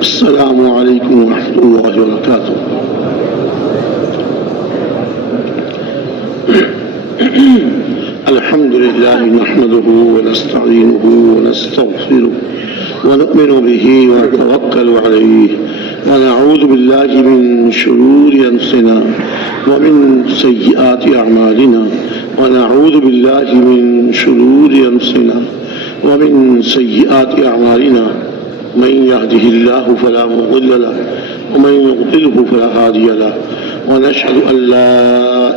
السلام علیکم ورحمۃ اللہ وبرکاتہ۔ الحمد للہ نحمده ونستعینه ونستغفره ونؤمن به ونتوکل علیہ ونعوذ باللہ من شرور انفسنا ومن سیئات اعمالنا ونعوذ باللہ من شرور انفسنا ومن سیئات اعمالنا من يهده الله فلا مضل له ومن يضلله فلا هادي له ونشهد أن لا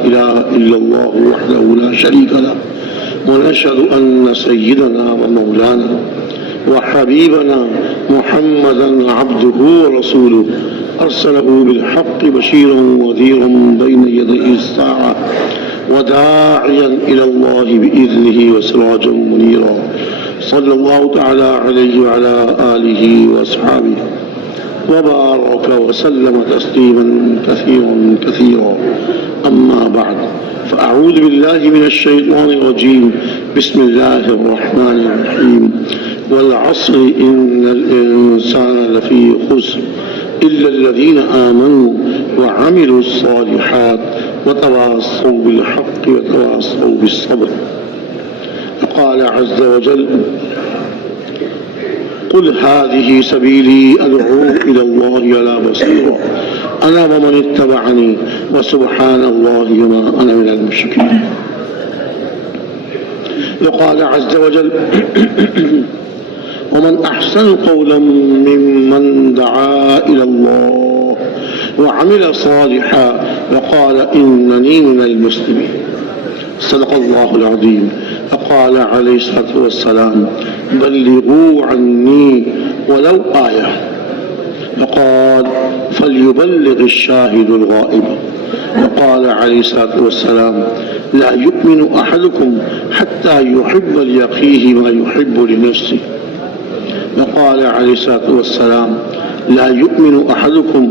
إله إلا الله وحده لا شريك له ونشهد أن سيدنا ومولانا وحبيبنا محمدا عبده ورسوله أرسله بالحق بشيرا ونذيرا بين يدي الساعة وداعيا إلى الله بإذنه وسراجا منيرا صلى الله تعالى عليه وعلى آله وأصحابه وبارك وسلم تسليما كثيرا كثيرا أما بعد فأعوذ بالله من الشيطان الرجيم بسم الله الرحمن الرحيم والعصر إن الإنسان لفي خسر إلا الذين آمنوا وعملوا الصالحات وتواصوا بالحق وتواصوا بالصبر. قال عز وجل قل هذه سبيلي أدعو إلى الله على بصيرة أنا ومن اتبعني وسبحان الله وما أنا من المشركين. وقال عز وجل ومن أحسن قولا ممن دعا إلى الله وعمل صالحا وقال إنني من المسلمين. صدق الله العظيم. فقال عليه الصلاة والسلام بلغوا عني ولو آية. فقال فليبلغ الشاهد الغائب. وقال عليه الصلاة والسلام لا يؤمن أحدكم حتى يحب لأخيه ما يحب لنفسه. وقال عليه الصلاة والسلام لا يؤمن أحدكم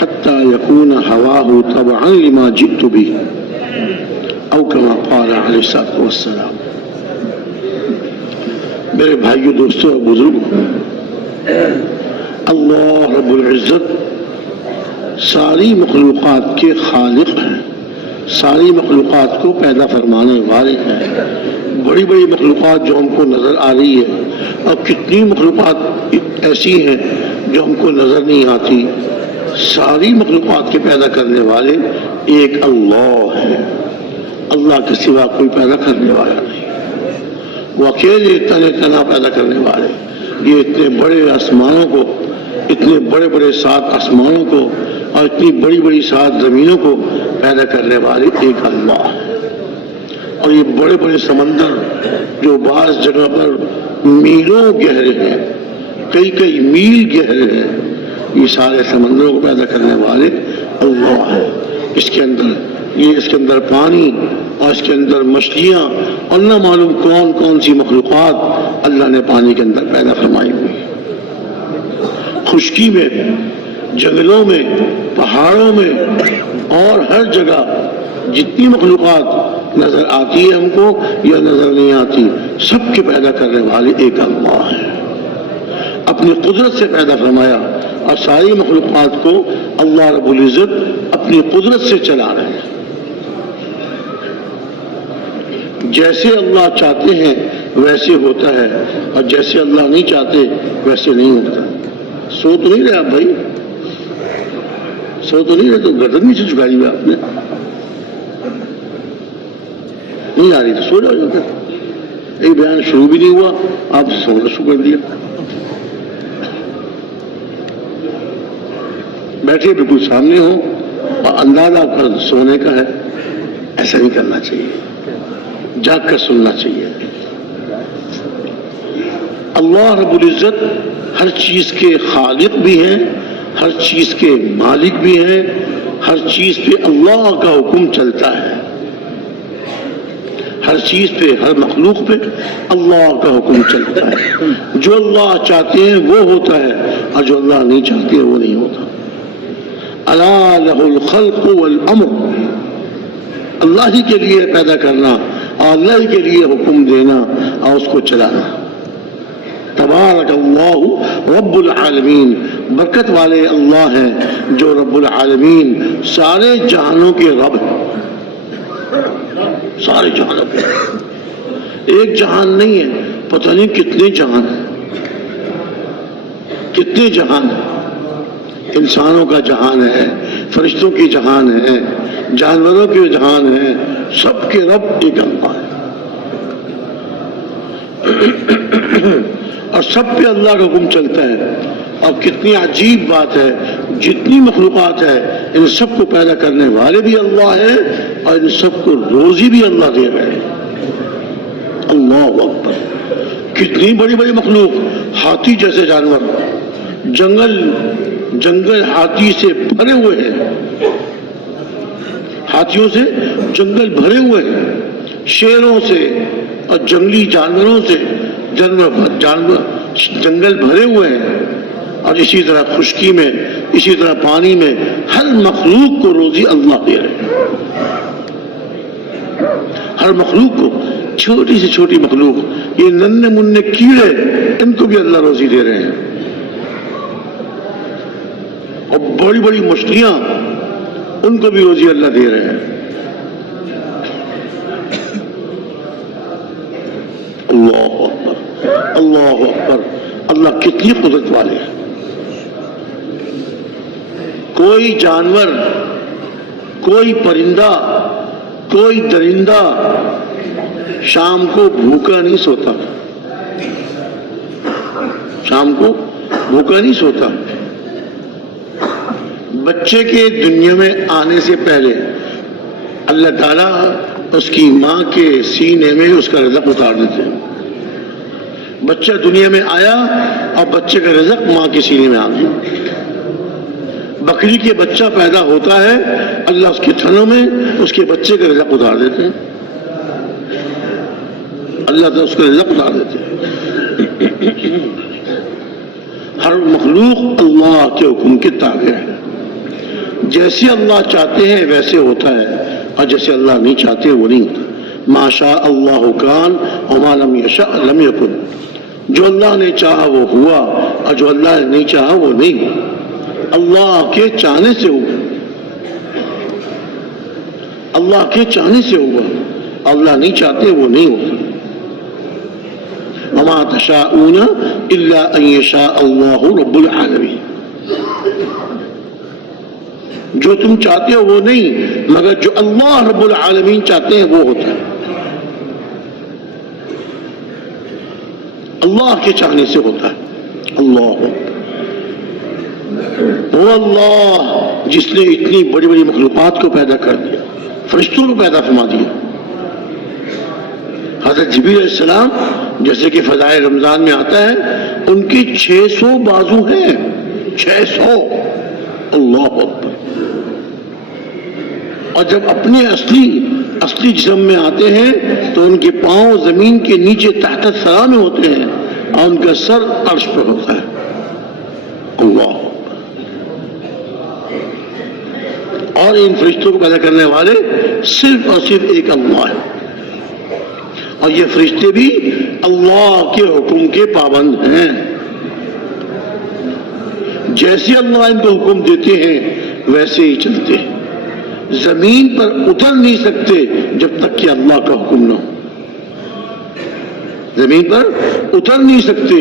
حتى يكون هواه تبعا لما جئت به أو كما قال عليه الصلاة والسلام. میرے بھائیو، دوستو اور بزرگوں، اللہ رب العزت ساری مخلوقات کے خالق ہیں، ساری مخلوقات کو پیدا فرمانے والے ہیں۔ بڑی بڑی مخلوقات جو ہم کو نظر آ رہی ہے اور کتنی مخلوقات ایسی ہیں جو ہم کو نظر نہیں آتی، ساری مخلوقات کے پیدا کرنے والے ایک اللہ ہے۔ اللہ کے سوا کوئی پیدا کرنے والا نہیں، وہ اکیلے تنے تنا پیدا کرنے والے۔ یہ اتنے بڑے آسمانوں کو، اتنے بڑے بڑے 7 آسمانوں کو اور اتنی بڑی بڑی 7 زمینوں کو پیدا کرنے والے ایک اللہ ہے۔ اور یہ بڑے بڑے سمندر جو بعض جگہ پر میلوں گہرے ہیں، کئی کئی میل گہرے ہیں، یہ سارے سمندروں کو پیدا کرنے والے اللہ ہے۔ اس کے اندر پانی اور اس کے اندر مچھلیاں اور نہ معلوم کون کون سی مخلوقات اللہ نے پانی کے اندر پیدا فرمائی ہوئی۔ خشکی میں، جنگلوں میں، پہاڑوں میں اور ہر جگہ جتنی مخلوقات نظر آتی ہے ہم کو یا نظر نہیں آتی، سب کے پیدا کرنے والے ایک اللہ ہے۔ اپنی قدرت سے پیدا فرمایا اور ساری مخلوقات کو اللہ رب العزت اپنی قدرت سے چلا رہے ہیں۔ جیسے اللہ چاہتے ہیں ویسے ہوتا ہے اور جیسے اللہ نہیں چاہتے ویسے نہیں ہوتا۔ سو تو نہیں رہے آپ بھائی، سو تو نہیں رہے، تو گردن نیچے جھکائی ہوئی آپ نے، نہیں آ رہی تو سو جاؤ۔ ایک بیان شروع بھی نہیں ہوا آپ سونا شروع کر دیا۔ بیٹھے بالکل سامنے ہو اور اندازہ آپ کا سونے کا ہے، ایسا نہیں کرنا چاہیے، جاگ کر سننا چاہیے۔ اللہ رب العزت ہر چیز کے خالق بھی ہیں، ہر چیز کے مالک بھی ہیں، ہر چیز پہ اللہ کا حکم چلتا ہے، ہر چیز پہ، ہر مخلوق پہ اللہ کا حکم چلتا ہے۔ جو اللہ چاہتے ہیں وہ ہوتا ہے اور جو اللہ نہیں چاہتے وہ نہیں ہوتا۔ الا لہ الخلق والامر، اللہ ہی کے لیے پیدا کرنا اور اللہ ہی کے لیے حکم دینا اور اس کو چلانا۔ تبارک اللہ رب العالمین، برکت والے اللہ ہیں جو رب العالمین سارے جہانوں کے رب ہیں، سارے جہانوں کے ایک جہان نہیں ہے، پتہ نہیں کتنے جہان ہیں، کتنے جہان ہیں، انسانوں کا جہان ہے، فرشتوں کی جہان ہے، جانوروں کے جہان ہے، سب کے رب ایک اللہ ہے، اور سب پہ اللہ کا حکم چلتا ہے۔ اور کتنی عجیب بات ہے، جتنی مخلوقات ہے ان سب کو پیدا کرنے والے بھی اللہ ہے اور ان سب کو روزی بھی اللہ دے رہے ہیں۔ اللہ اکبر، کتنی بڑی بڑی مخلوق، ہاتھی جیسے جانور، جنگل ہاتھی سے بھرے ہوئے ہیں، ہاتھیوں سے جنگل بھرے ہوئے ہیں، شیروں سے اور جنگلی جانوروں سے جنگل بھرے ہوئے ہیں، اور اسی طرح خشکی میں، اسی طرح پانی میں، ہر مخلوق کو روزی اللہ دے رہے ہیں، ہر مخلوق کو، چھوٹی سے چھوٹی مخلوق، یہ ننھے منھے کیڑے، ان کو بھی اللہ روزی دے رہے ہیں، اور بڑی بڑی مچھلیاں، ان کو بھی روزی اللہ دے رہے ہیں۔ اللہ اکبر، اللہ اکبر، اللہ کتنی قدرت والے ہیں۔ کوئی جانور، کوئی پرندہ، کوئی درندہ شام کو بھوکا نہیں سوتا، شام کو بھوکا نہیں سوتا۔ بچے کے دنیا میں آنے سے پہلے اللہ تعالیٰ اس کی ماں کے سینے میں اس کا رزق اتار دیتے ہیں۔ بچہ دنیا میں آیا اور بچے کا رزق ماں کے سینے میں آ گیا۔ بکری کے بچہ پیدا ہوتا ہے، اللہ اس کے تھنوں میں اس کے بچے کا رزق اتار دیتے ہیں، اللہ تعالیٰ اس کا رزق اتار دیتے ہیں۔ ہر مخلوق اللہ کے حکم کے تابع ہے، جیسے اللہ چاہتے ہیں ویسے ہوتا ہے، اور جیسے اللہ نہیں چاہتے وہ نہیں ہوتا۔ ما شاء اللہ کان وما لم یشاء لم یکن، جو اللہ نے چاہا وہ ہوا اور جو اللہ نے نہیں چاہا وہ نہیں ہوا۔ اللہ کے چاہنے سے ہوا، اللہ کے چاہنے سے ہوا، اللہ نہیں چاہتے وہ نہیں ہوتا۔ وما تشاءون الا ان یشاء اللہ رب العالمین، جو تم چاہتے ہو وہ نہیں، مگر جو اللہ رب العالمین چاہتے ہیں وہ ہوتا ہے۔ اللہ کے چاہنے سے ہوتا ہے۔ اللہ وہ اللہ جس نے اتنی بڑی بڑی مخلوقات کو پیدا کر دیا، فرشتوں کو پیدا فرما دیا۔ حضرت جبریل علیہ السلام جیسے کہ فضائل رمضان میں آتا ہے، ان کی 600 بازو ہیں، 600، اللہ اکبر۔ اور جب اپنے اصلی جسم میں آتے ہیں تو ان کے پاؤں زمین کے نیچے تحت الثری میں ہوتے ہیں اور ان کا سر عرش پر ہوتا ہے۔ اللہ، اور ان فرشتوں کو پیدا کرنے والے صرف اور صرف ایک اللہ ہے، اور یہ فرشتے بھی اللہ کے حکم کے پابند ہیں۔ جیسے اللہ ان کو حکم دیتے ہیں ویسے ہی چلتے ہیں، زمین پر اتر نہیں سکتے جب تک کہ اللہ کا حکم نہ ہو، زمین پر اتر نہیں سکتے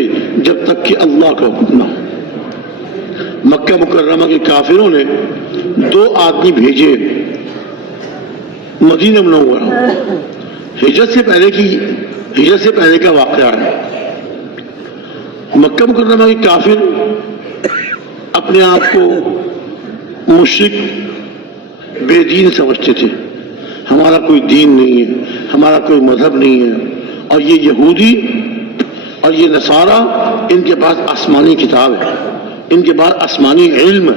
جب تک کہ اللہ کا حکم نہ ہو۔ مکہ مکرمہ کے کافروں نے 2 آدمی بھیجے مدینہ منورہ، ہجرت سے پہلے کا واقعہ ہے۔ مکہ مکرمہ کے کافر اپنے آپ کو مشرک بے دین سمجھتے تھے، ہمارا کوئی دین نہیں ہے، ہمارا کوئی مذہب نہیں ہے، اور یہ یہودی اور یہ نصارہ ان کے پاس آسمانی کتاب ہے، ان کے پاس آسمانی علم ہے،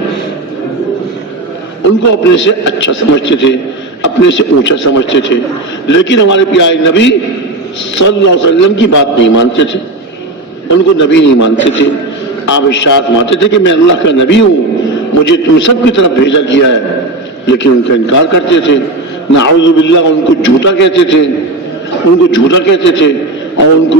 ان کو اپنے سے اچھا سمجھتے تھے، اپنے سے اونچا سمجھتے تھے، لیکن ہمارے پیارے نبی صلی اللہ علیہ وسلم کی بات نہیں مانتے تھے، ان کو نبی نہیں مانتے تھے۔ آپ ارشاد فرماتے تھے کہ میں اللہ کا نبی ہوں، مجھے تم سب کی طرف بھیجا گیا ہے، لیکن ان کا انکار کرتے تھے۔ نعوذ باللہ، ان کو جھوٹا کہتے تھے، ان کو جھوٹا کہتے تھے، اور ان کو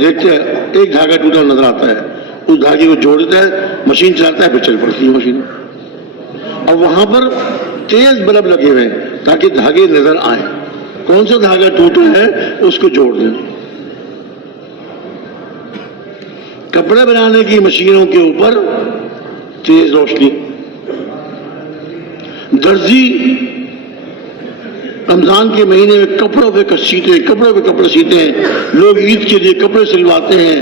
دیکھتے ہیں ایک دھاگا ٹوٹا نظر آتا ہے، اس دھاگے کو جوڑ دیتا ہے، مشین چلاتا ہے، پھر چل پڑتی ہے مشین، اور وہاں پر تیز بلب لگے ہوئے ہیں تاکہ دھاگے نظر آئیں، کون سا دھاگا ٹوٹا ہے اس کو جوڑ دیں۔ کپڑے بنانے کی مشینوں کے اوپر تیز روشنی، درزی رمضان کے مہینے میں کپڑوں پہ کپڑے سیتے ہیں، لوگ عید کے لیے کپڑے سلواتے ہیں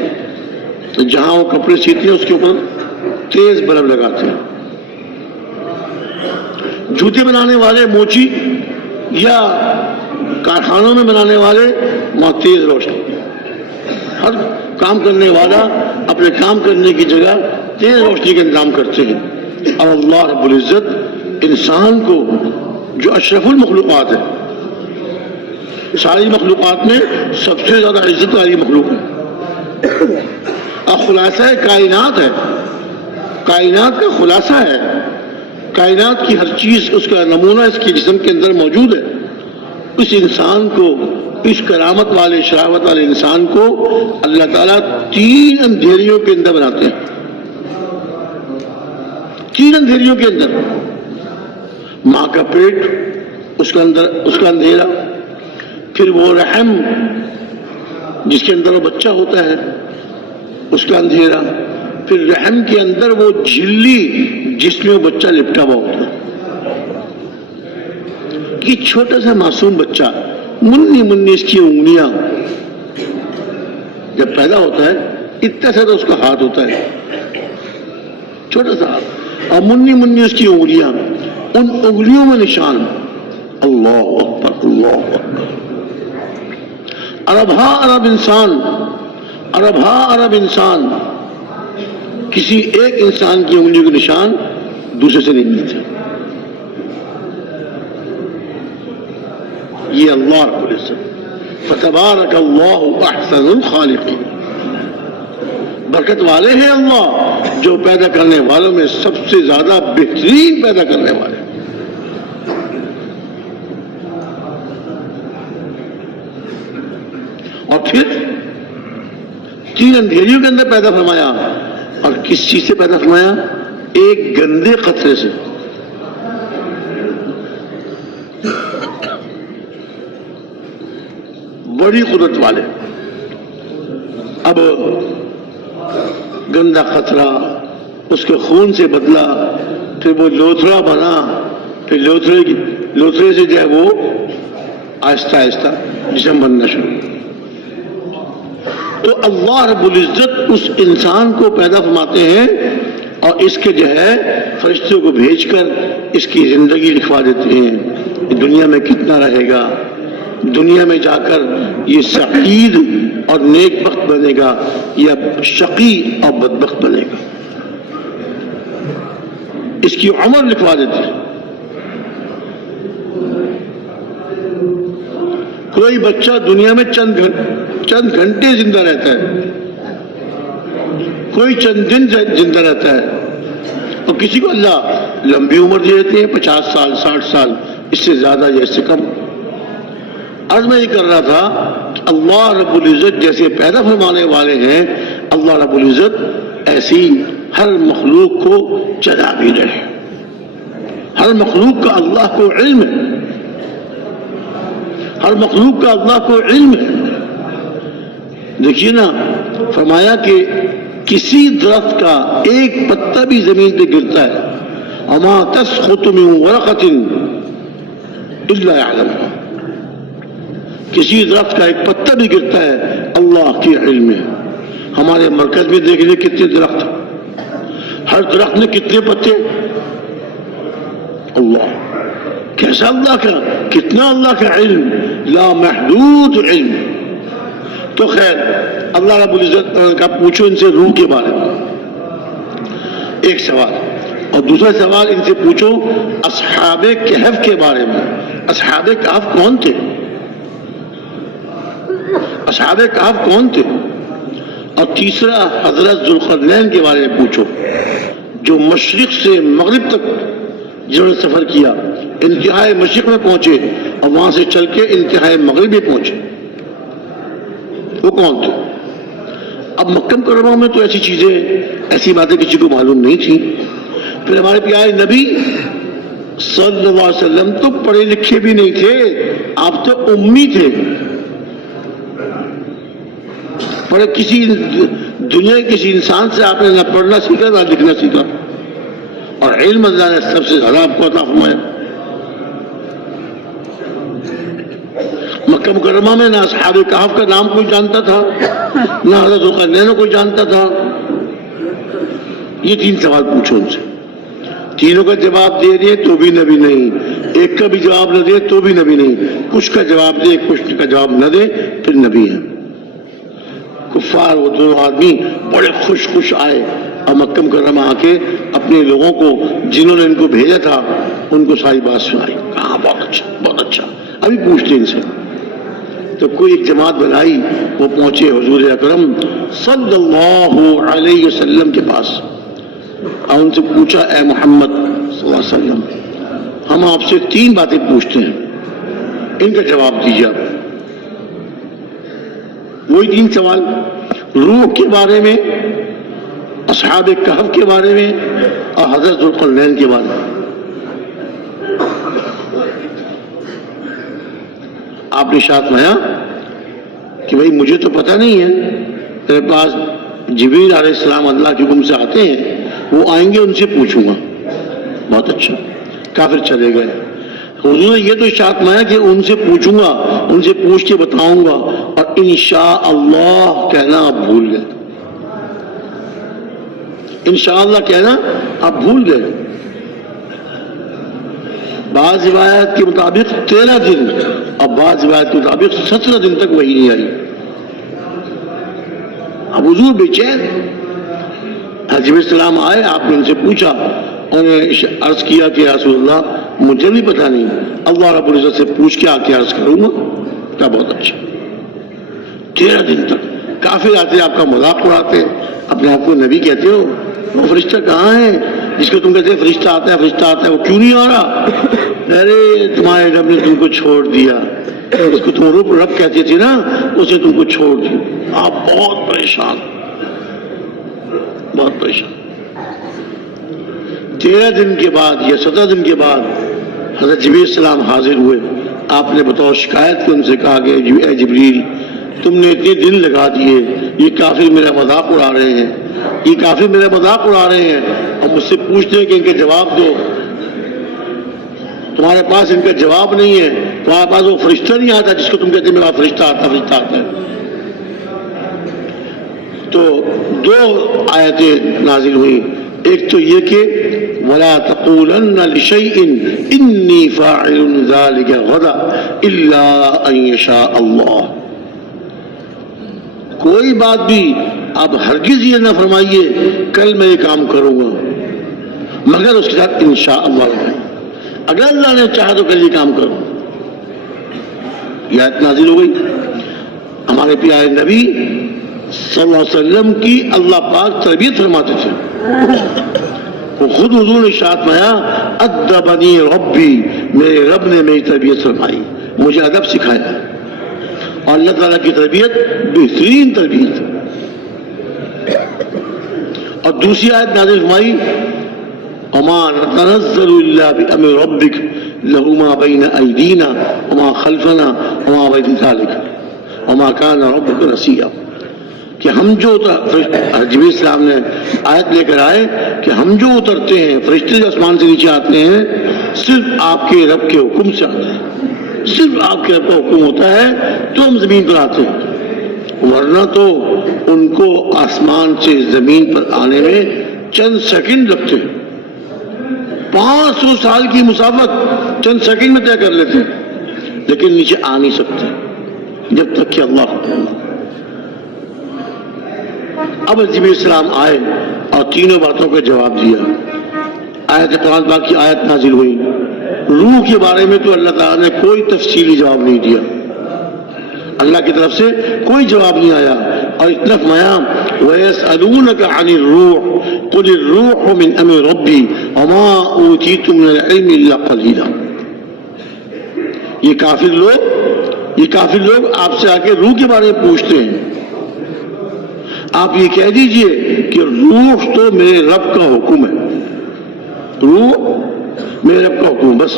تو جہاں وہ کپڑے سیتے ہیں اس کے اوپر تیز بلب لگاتے ہیں۔ جوتے بنانے والے موچی یا کارخانوں میں بنانے والے وہاں تیز روشنی، ہر کام کرنے والا اپنے کام کرنے کی جگہ تیز روشنی کا انتظام کرتے ہیں۔ اور اللہ رب العزت انسان کو جو اشرف المخلوقات ہے، ساری مخلوقات میں سب سے زیادہ عزت والی مخلوق ہے، اور خلاصہ کائنات ہے، کائنات کا خلاصہ ہے، کائنات کی ہر چیز اس کا نمونہ اس کے جسم کے اندر موجود ہے۔ اس انسان کو، اس کرامت والے شرافت والے انسان کو اللہ تعالیٰ 3 اندھیریوں کے اندر بناتے ہیں، 3 اندھیریوں کے اندر، ماں کا پیٹ، اس کا اندھیرا، پھر وہ رحم جس کے اندر وہ بچہ ہوتا ہے اس کا اندھیرا، پھر رحم کے اندر وہ جھلی جس میں وہ بچہ لپٹا ہوا ہوتا ہے۔ کہ چھوٹا سا معصوم بچہ، منی اس کی انگلیاں، جب پیدا ہوتا ہے اتنا سا تو اس کا ہاتھ ہوتا ہے، چھوٹا سا ہاتھ، اور منی اس کی انگلیاں، ان انگلیوں میں نشان، اللہ اکبر اللہ اکبر، ارب انسان، کسی ایک انسان کی انگلی کے نشان دوسرے سے نہیں ملتے۔ یہ اللہ رب العزت، فتبارک اللہ احسن الخالقین، برکت والے ہیں اللہ جو پیدا کرنے والوں میں سب سے زیادہ بہترین پیدا کرنے والے۔ اور پھر 3 اندھیریوں کے اندر پیدا فرمایا، اور کس چیز سے پیدا فرمایا؟ ایک گندے قطرے سے۔ بڑی قدرت والے، اب گندا قطرہ اس کے خون سے بدلا، پھر وہ لوتھڑا بنا، پھر لوتھڑے سے جو ہے وہ آہستہ آہستہ جسم بننا شروع۔ تو اللہ رب العزت اس انسان کو پیدا فرماتے ہیں اور اس کے جو ہے فرشتوں کو بھیج کر اس کی زندگی لکھوا دیتے ہیں، دنیا میں کتنا رہے گا، دنیا میں جا کر یہ سعید اور نیک بخت بنے گا یا شقی اور بدبخت بنے گا، اس کی عمر لکھوا دیتے ہیں۔ کوئی بچہ دنیا میں چند گھنٹے زندہ رہتا ہے، کوئی چند دن زندہ رہتا ہے، اور کسی کو اللہ لمبی عمر دے دیتے ہیں، 50 سال 60 سال، اس سے زیادہ یا اس سے کم۔ عرض میں یہ کر رہا تھا، اللہ رب العزت جیسے پیدا فرمانے والے ہیں، اللہ رب العزت ایسی ہر مخلوق کو چلا بھی رہے، ہر مخلوق کا اللہ کو علم ہے، ہر مخلوق کا اللہ کو علم ہے۔ دیکھیے نا، فرمایا کہ کسی درخت کا ایک پتا بھی زمین پہ گرتا ہے، وما تسقط من ورقۃ الا يعلمها، کسی درخت کا ایک پتا بھی گرتا ہے اللہ کے علم میں۔ ہمارے مرکز میں دیکھ لیں کتنے درخت، ہر درخت میں کتنے پتے، اللہ کیسا اللہ کا، کتنا اللہ کا علم، لا محدود علم۔ تو خیر اللہ رب العزت کا پوچھو ان سے روح کے بارے میں ایک سوال، اور دوسرا سوال ان سے پوچھو اصحاب کہف کے بارے میں، اصحاب کہف کون تھے، اصحاب کہف کون تھے، اور تیسرا حضرت ذوالقرنین کے بارے میں پوچھو، جو مشرق سے مغرب تک جنہوں نے سفر کیا، انتہائی مشرق میں پہنچے اور وہاں سے چل کے انتہائی مغرب میں پہنچے، وہ کون تھے؟ اب مکہ مکرمہ میں تو ایسی چیزیں، ایسی باتیں کسی کو معلوم نہیں تھی. پھر ہمارے پیارے نبی صلی اللہ علیہ وسلم تو پڑھے لکھے بھی نہیں تھے، آپ تو امی تھے. پر کسی دنیا کے کسی انسان سے آپ نے نہ پڑھنا سیکھا نہ لکھنا سیکھا، اور علم اللہ نے سب سے زیادہ آپ کو عطا فرمایا. مکہ مکرمہ میں نہ اصحاب کہف کا نام کوئی جانتا تھا، نہ حضرت ذوالقرنین کوئی جانتا تھا. یہ 3 سوال پوچھو ان سے، تینوں کا جواب دے دیں تو بھی نبی نہیں، ایک کا بھی جواب نہ دے تو بھی نبی نہیں، کچھ کا جواب دے کچھ کا جواب نہ دے پھر نبی ہے. کفار وہ دونوں آدمی بڑے خوش آئے اور مکہ مکرمہ آ کے اپنے لوگوں کو جنہوں نے ان کو بھیجا تھا ان کو ساری بات سنائی. کہا بہت اچھا بہت اچھا. ابھی پوچھتے ان سے. تو کوئی ایک جماعت بنائی، وہ پہنچے حضور اکرم صلی اللہ علیہ وسلم کے پاس اور ان سے پوچھا اے محمد صلی اللہ علیہ وسلم، ہم آپ سے 3 باتیں پوچھتے ہیں، ان کا جواب دیجیے آپ. وہی 3 سوال، روح کے بارے میں، اصحاب کہف کے بارے میں اور حضرت ذوالقرنین کے بارے میں. آپ نے ارشاد فرمایا کہ بھائی مجھے تو پتہ نہیں ہے، میرے پاس جبریل علیہ السلام اللہ کے حکم سے آتے ہیں، وہ آئیں گے ان سے پوچھوں گا. بہت اچھا. کافر چلے گئے. حضور نے یہ تو ارشاد فرمایا کہ ان سے پوچھوں گا، ان سے پوچھ کے بتاؤں گا، اور انشاءاللہ کہنا آپ بھول گئے. انشاءاللہ کہنا آپ بھول گئے. بعض روایت کے مطابق 13 دن اور بعض روایت کے مطابق 17 دن تک وحی نہیں آئی. اب حضور بے چین. جبریل السلام آئے، آپ نے ان سے پوچھا، انہوں نے عرض کیا کہ یا رسول اللہ مجھے بھی پتہ نہیں، اللہ رب العزت سے پوچھ کے آ کے عرض کروں گا. کیا بہت اچھا. 13 دن تک کافر آتے، آپ کا مذاق اڑاتے، اپنے آپ کو نبی کہتے ہو. وہ فرشتہ کہاں ہے جس کو تم کہتے ہیں فرشتہ آتا ہے فرشتہ آتا ہے، وہ کیوں نہیں آ رہا؟ ارے تمہارے رب نے تم کو چھوڑ دیا، اس کو تم رب کہتے تھے نا، اسے تم کو چھوڑ دیا. آپ بہت پریشان، بہت پریشان. 13 دن کے بعد یا 17 دن کے بعد حضرت جبریل السلام حاضر ہوئے. آپ نے بطور شکایت کے ان سے کہا کہ اے جبریل، تم نے اتنے دن لگا دیے، یہ کافر میرا مذاق اڑا رہے ہیں، یہ کافر میرا مذاق اڑا رہے ہیں، اور مجھ سے پوچھتے ہیں کہ ان کے جواب دو. تمہارے پاس ان کا جواب نہیں ہے، تمہارے پاس وہ فرشتہ نہیں آتا جس کو تم کہتے ہیں میرا فرشتہ آتا فرشتہ آتا ہے. تو 2 آیتیں نازل ہوئی. ایک تو یہ کہ وَلَا تَقُولَنَّ لِشَيْءٍ إِنِّي فَاعِلٌ ذَلِكَ غَدًا إِلَّا أَن يَشَاءَ اللَّهُ. کوئی بات بھی آپ ہرگز یہ نہ فرمائیے کل میں یہ کام کروں گا، مگر اس کے ساتھ انشاءاللہ ہے، اگر اللہ نے چاہا تو کل یہ کام کروں. یہ آیت نازل ہو گئی. ہمارے پیارے نبی صلی اللہ علیہ وسلم کی اللہ پاک تربیت فرماتے تھے. وہ خود حضور نے ارشاد فرمایا ادبنی ربی، میرے رب نے میری تربیت فرمائی، مجھے ادب سکھایا. اور اللہ تعالیٰ کی تربیت بہترین تربیت. اور دوسری آیت نازل فرمائی وما نتنزل الا بامر ربک له ما بین ایدینا وما خلفنا وما بین ذلک وما کان ربک نسیا. کہ ہم جو جبریل السلام نے آیت لے کر آئے کہ ہم جو اترتے ہیں، فرشتے جو آسمان سے نیچے آتے ہیں، صرف آپ کے رب کے حکم سے آتے ہیں، صرف آپ کے رب کا حکم ہوتا ہے تو ہم زمین پر آتے ہیں، ورنہ تو ان کو آسمان سے زمین پر آنے میں چند سیکنڈ لگتے ہیں. 500 سال کی مسافت چند سیکنڈ میں طے کر لیتے ہیں، لیکن نیچے آ نہیں سکتے جب تک کہ اللہ حکم. اب جبریل السلام آئے اور تینوں باتوں کا جواب دیا. آیت قرآن پاک کی آیت نازل ہوئی. روح کے بارے میں تو اللہ تعالیٰ نے کوئی تفصیلی جواب نہیں دیا، اللہ کی طرف سے کوئی جواب نہیں آیا. اور اتنا فرمایا وَيَسْأَلُونَكَ عَنِ الرُّوحِ قُلِ الرُّوحُ مِنْ أَمْرِ رَبِّي وَمَا أُوتِيتُم مِّنَ الْعِلْمِ إِلَّا قَلِيلًا. یہ کافر لوگ آپ سے آ کے روح کے بارے میں پوچھتے ہیں. آپ یہ کہہ دیجئے کہ روح تو میرے رب کا حکم ہے، روح میرے رب کا حکم، بس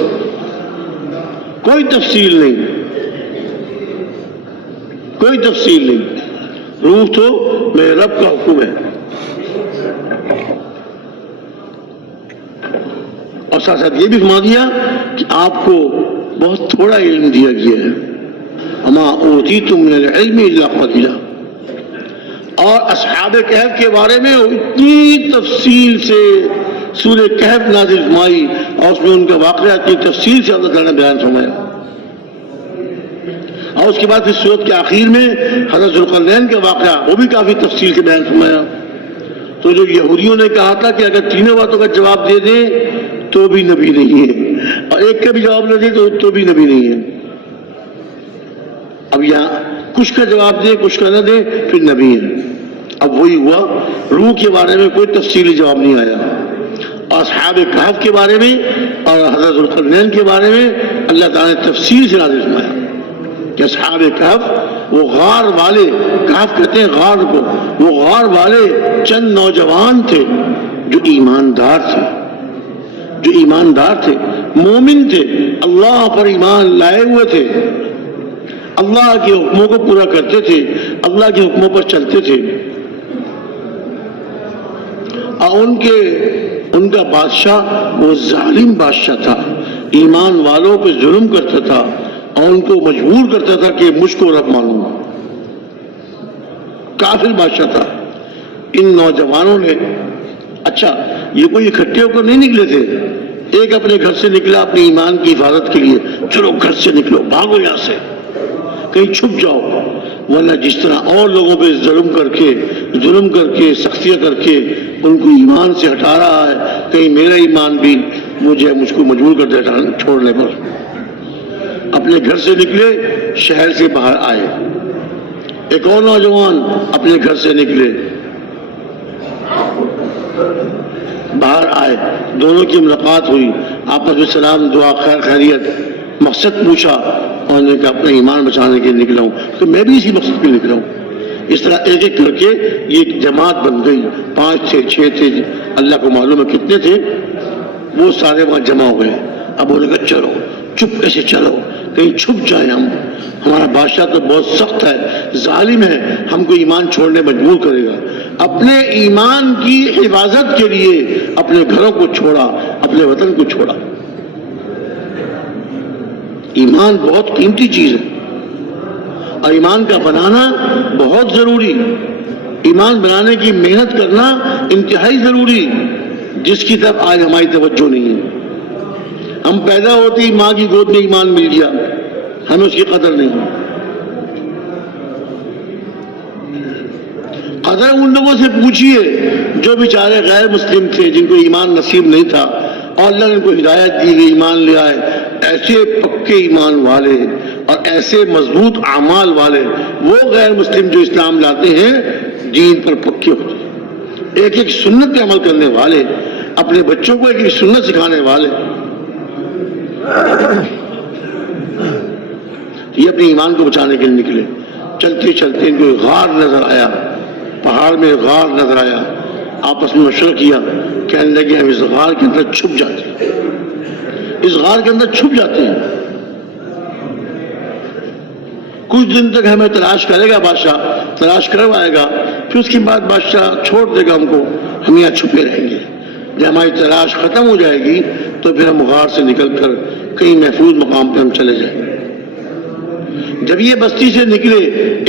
کوئی تفصیل نہیں، کوئی تفصیل نہیں، روح تو میرے رب کا حکم ہے۔ اور ساتھ ساتھ یہ بھی فرما دیا کہ آپ کو بہت تھوڑا علم دیا گیا ہے، وما اوتیتم من العلم الا قلیلا۔ اور اصحاب کہف کے بارے میں اتنی تفصیل سے سورہ کہف نازل فرمائی اور اس میں ان کا واقعہ اتنی تفصیل سے اللہ تعالیٰ نے بیان فرمایا، اور اس کے بعد پھر سورت کے آخر میں حضرت ذوالقرنین کا واقعہ وہ بھی کافی تفصیل سے بیان فرمایا۔ تو جو یہودیوں نے کہا تھا کہ اگر تینوں باتوں کا جواب دے دیں تو بھی نبی نہیں ہے، اور ایک کا بھی جواب نہ دے تو بھی نبی نہیں ہے، اب یہاں کچھ کا جواب دے کچھ کا نہ دے پھر نبی ہے۔ اب وہی ہوا، روح کے بارے میں کوئی تفصیلی جواب نہیں آیا، اور اصحاب کہف کے بارے میں اور حضرت ذوالقرنین کے بارے میں اللہ تعالیٰ نے تفصیل سے نازل فرمایا کہ اصحاب کہف وہ غار والے، کہف کہتے ہیں غار کو، وہ غار والے چند نوجوان تھے جو ایماندار تھے، جو ایماندار تھے، مومن تھے، اللہ پر ایمان لائے ہوئے تھے، اللہ کے حکموں کو پورا کرتے تھے، اللہ کے حکموں پر چلتے تھے، اور ان کا بادشاہ وہ ظالم بادشاہ تھا، ایمان والوں پہ ظلم کرتا تھا اور ان کو مجبور کرتا تھا کہ مجھ کو رب مانو، کافر بادشاہ تھا۔ ان نوجوانوں نے، اچھا یہ کوئی اکٹھے ہو کر نہیں نکلے تھے، ایک اپنے گھر سے نکلا اپنے ایمان کی حفاظت کے لیے، چلو گھر سے نکلو، بھاگو یہاں سے، کہیں چھپ جاؤ، ورنہ جس طرح اور لوگوں پہ ظلم کر کے سختیاں کر کے ان کو ایمان سے ہٹا رہا ہے، کہیں میرا ایمان بھی مجھ کو مجبور کر دے چھوڑنے پر۔ اپنے گھر سے نکلے، شہر سے باہر آئے، ایک اور نوجوان اپنے گھر سے نکلے، باہر آئے، دونوں کی ملاقات ہوئی، آپس میں سلام دعا خیر خیریت، مقصد پوچھا، اور نے کہا اپنے ایمان بچانے کے لیے نکلا ہوں، تو میں بھی اسی مقصد کے لیے نکلا ہوں۔ اس طرح ایک ایک کر کے یہ جماعت بن گئی، 5 تھے 6 تھے، اللہ کو معلوم ہے کتنے تھے، وہ سارے وہاں جمع ہو گئے۔ اب انہوں نے کہا چلو چپ کیسے چلو، کہیں چھپ جائیں ہم، ہمارا بادشاہ تو بہت سخت ہے، ظالم ہے، ہم کو ایمان چھوڑنے مجبور کرے گا۔ اپنے ایمان کی حفاظت کے لیے اپنے گھروں کو چھوڑا، اپنے وطن کو چھوڑا۔ ایمان بہت قیمتی چیز ہے، اور ایمان کا بنانا بہت ضروری، ایمان بنانے کی محنت کرنا انتہائی ضروری، جس کی طرف آج ہماری توجہ نہیں ہے۔ ہم پیدا ہوتے ہی ماں کی گود میں ایمان مل گیا، ہمیں اس کی قدر نہیں۔ قدر ان لوگوں سے پوچھئے جو بیچارے غیر مسلم تھے، جن کو ایمان نصیب نہیں تھا، اور اللہ نے ان کو ہدایت دی کہ ایمان لے آئے۔ ایسے پکے ایمان والے اور ایسے مضبوط اعمال والے وہ غیر مسلم جو اسلام لاتے ہیں، دین پر پکے ہوتے ہیں، ایک ایک سنت پہ عمل کرنے والے، اپنے بچوں کو ایک ایک سنت سکھانے والے۔ یہ اپنے ایمان کو بچانے کے لیے نکلے، چلتے چلتے ان کو غار نظر آیا، پہاڑ میں غار نظر آیا، آپس میں مشورہ کیا، کہنے لگے ہم اس غار کے اندر چھپ جاتے ہیں، اس غار کے اندر چھپ جاتے ہیں، کچھ دن تک ہمیں تلاش کرے گا بادشاہ، تلاش کروائے گا، پھر اس کے بعد بادشاہ چھوڑ دے گا ہم کو، ہم یہاں چھپے رہیں گے، جب ہماری تلاش ختم ہو جائے گی تو پھر ہم غار سے نکل کر کہیں محفوظ مقام پہ ہم چلے جائیں گے۔ جب یہ بستی سے نکلے،